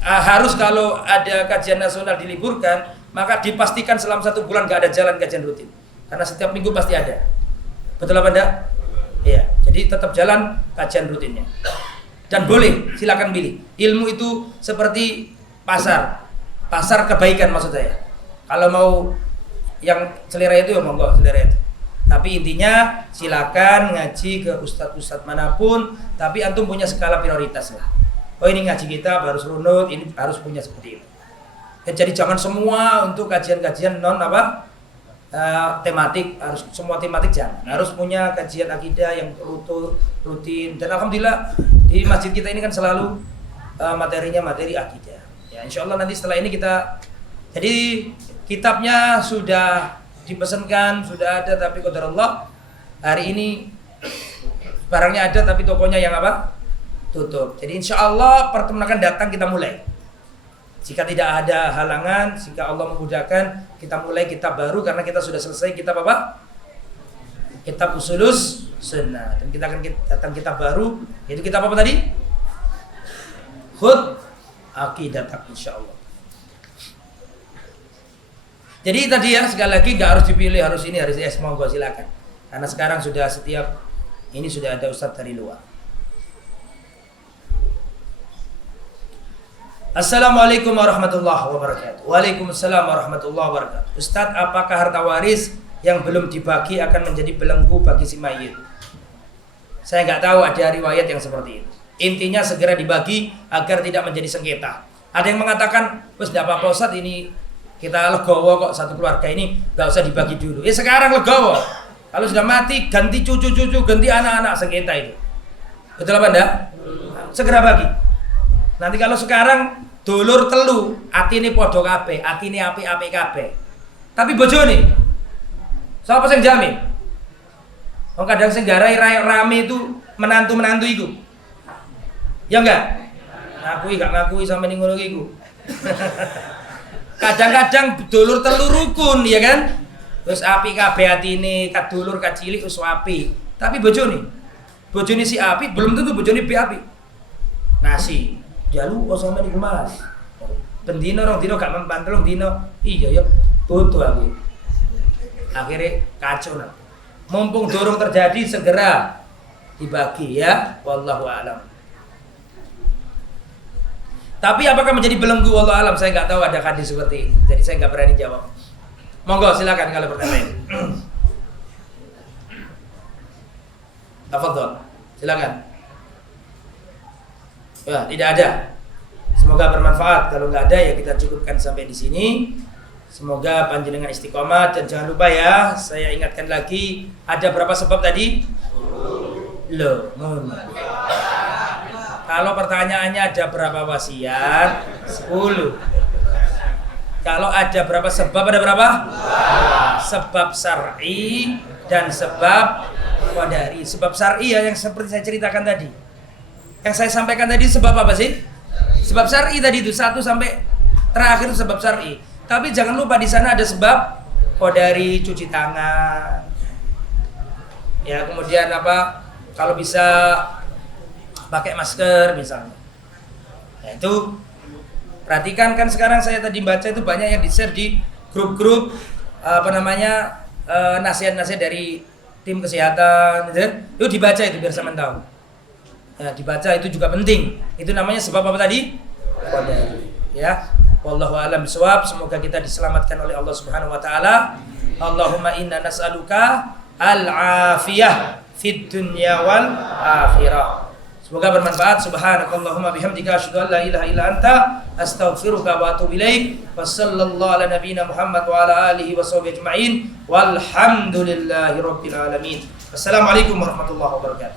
harus kalau ada kajian nasional diliburkan, maka dipastikan selama 1 bulan gak ada jalan kajian rutin, karena setiap minggu pasti ada. Betul apa enggak? Iya. Jadi tetap jalan kajian rutinnya. Dan boleh, silakan pilih. Ilmu itu seperti pasar kebaikan maksud saya. Kalau mau yang selera itu ya monggo selera itu. Tapi intinya silakan ngaji ke ustadz manapun, tapi antum punya skala prioritas lah. Oh ini ngaji kita harus runut, ini harus punya seperti itu. Jadi jangan semua untuk kajian-kajian non tematik, harus semua tematik jangan. Harus punya kajian akidah yang rutin. Dan alhamdulillah di masjid kita ini kan selalu materinya materi akidah. Ya insyaallah nanti setelah ini kita Jadi kitabnya sudah dipesankan, sudah ada, tapi qadarullah hari ini barangnya ada tapi tokonya yang apa? Tutup. Jadi insya Allah pertemuan akan datang kita mulai. Jika tidak ada halangan, jika Allah memudahkan, kita mulai kitab baru karena kita sudah selesai kitab apa? Kitab Usulus Sunnah. Dan kita akan datang kitab baru, yaitu kitab apa tadi? Hud Aqidah, insya Allah. Jadi tadi ya, sekali lagi nggak harus dipilih, harus ini, harus yes, monggo silakan. Karena sekarang sudah setiap ini sudah ada ustadz dari luar. Assalamualaikum warahmatullahi wabarakatuh. Waalaikumsalam warahmatullahi wabarakatuh. Ustadz, apakah harta waris yang belum dibagi akan menjadi belenggu bagi si mayit? Saya nggak tahu ada riwayat yang seperti itu. Intinya segera dibagi agar tidak menjadi sengketa. Ada yang mengatakan, "Wes tidak apa-apa Ustadz, ini kita legowo kok, satu keluarga ini nggak usah dibagi dulu." Ya sekarang legowo. Kalau sudah mati ganti cucu-cucu, ganti anak-anak, sengketa itu. Betul apa enggak? Segera bagi. Nanti kalau sekarang dulur telu, atine padha kabeh, atine apik-apik kabeh. Tapi bojone sapa sing jamin? Wong kadang sing garai rame itu menantu-menantu iku. Ya enggak? Ngakui sampe ning ngono iku. Kadang-kadang dulur telu rukun, ya kan? Terus apik kabeh atine, kadulur kacilik wis apik. Tapi bojone si apik belum tentu bojone be apik. Nasi jalu kok sampe niku Mas. Pendino rong dino gak mempan telung dino. Iya ya butuh aku. Akhirnya kacau nah. Mumpung dorong terjadi segera dibagi ya. Wallahu a'lam. Tapi apakah menjadi belenggu wallahu a'lam, saya nggak tahu ada hadis seperti ini. Jadi saya nggak berani jawab. Monggo silakan kalau pertanyaan. Tafadhol. Silakan. Ya, tidak ada. Semoga bermanfaat. Kalau nggak ada ya kita cukupkan sampai di sini. Semoga panjenengan istiqomah dan jangan lupa ya, saya ingatkan lagi, ada berapa sebab tadi? Loh, kalau pertanyaannya ada berapa wasiat? 10. Kalau ada berapa sebab, ada berapa? Sebab syar'i dan sebab qadari. Sebab syar'i ya yang seperti saya ceritakan tadi. Yang saya sampaikan tadi sebab apa sih? Sebab syar'i tadi itu 1 sampai terakhir sebab syar'i. Tapi jangan lupa di sana ada sebab qadari, cuci tangan. Ya, kemudian apa? Kalau bisa pakai masker misalnya. Nah, itu perhatikan kan sekarang saya tadi baca itu banyak yang di-share di grup-grup nasihat-nasihat dari tim kesehatan gitu. Itu dibaca itu biar sama tahu. Ya, dibaca itu juga penting. Itu namanya sebab apa tadi? Qadari. Ya. Wallahu a'lam bishawab. Semoga kita diselamatkan oleh Allah Subhanahu wa taala. Allahumma inna nas'aluka al-afiyah fid dunya wal akhirah. Semoga bermanfaat. Subhanakallahumma bihamdika asyhadu an la ilaha illa anta astaghfiruka wa atubu ilaik. Wa sallallahu ala nabiyyina Muhammad wa ala alihi wa sahbihi ajma'in. Walhamdulillahi rabbil alamin. Wassalamualaikum warahmatullahi wabarakatuh.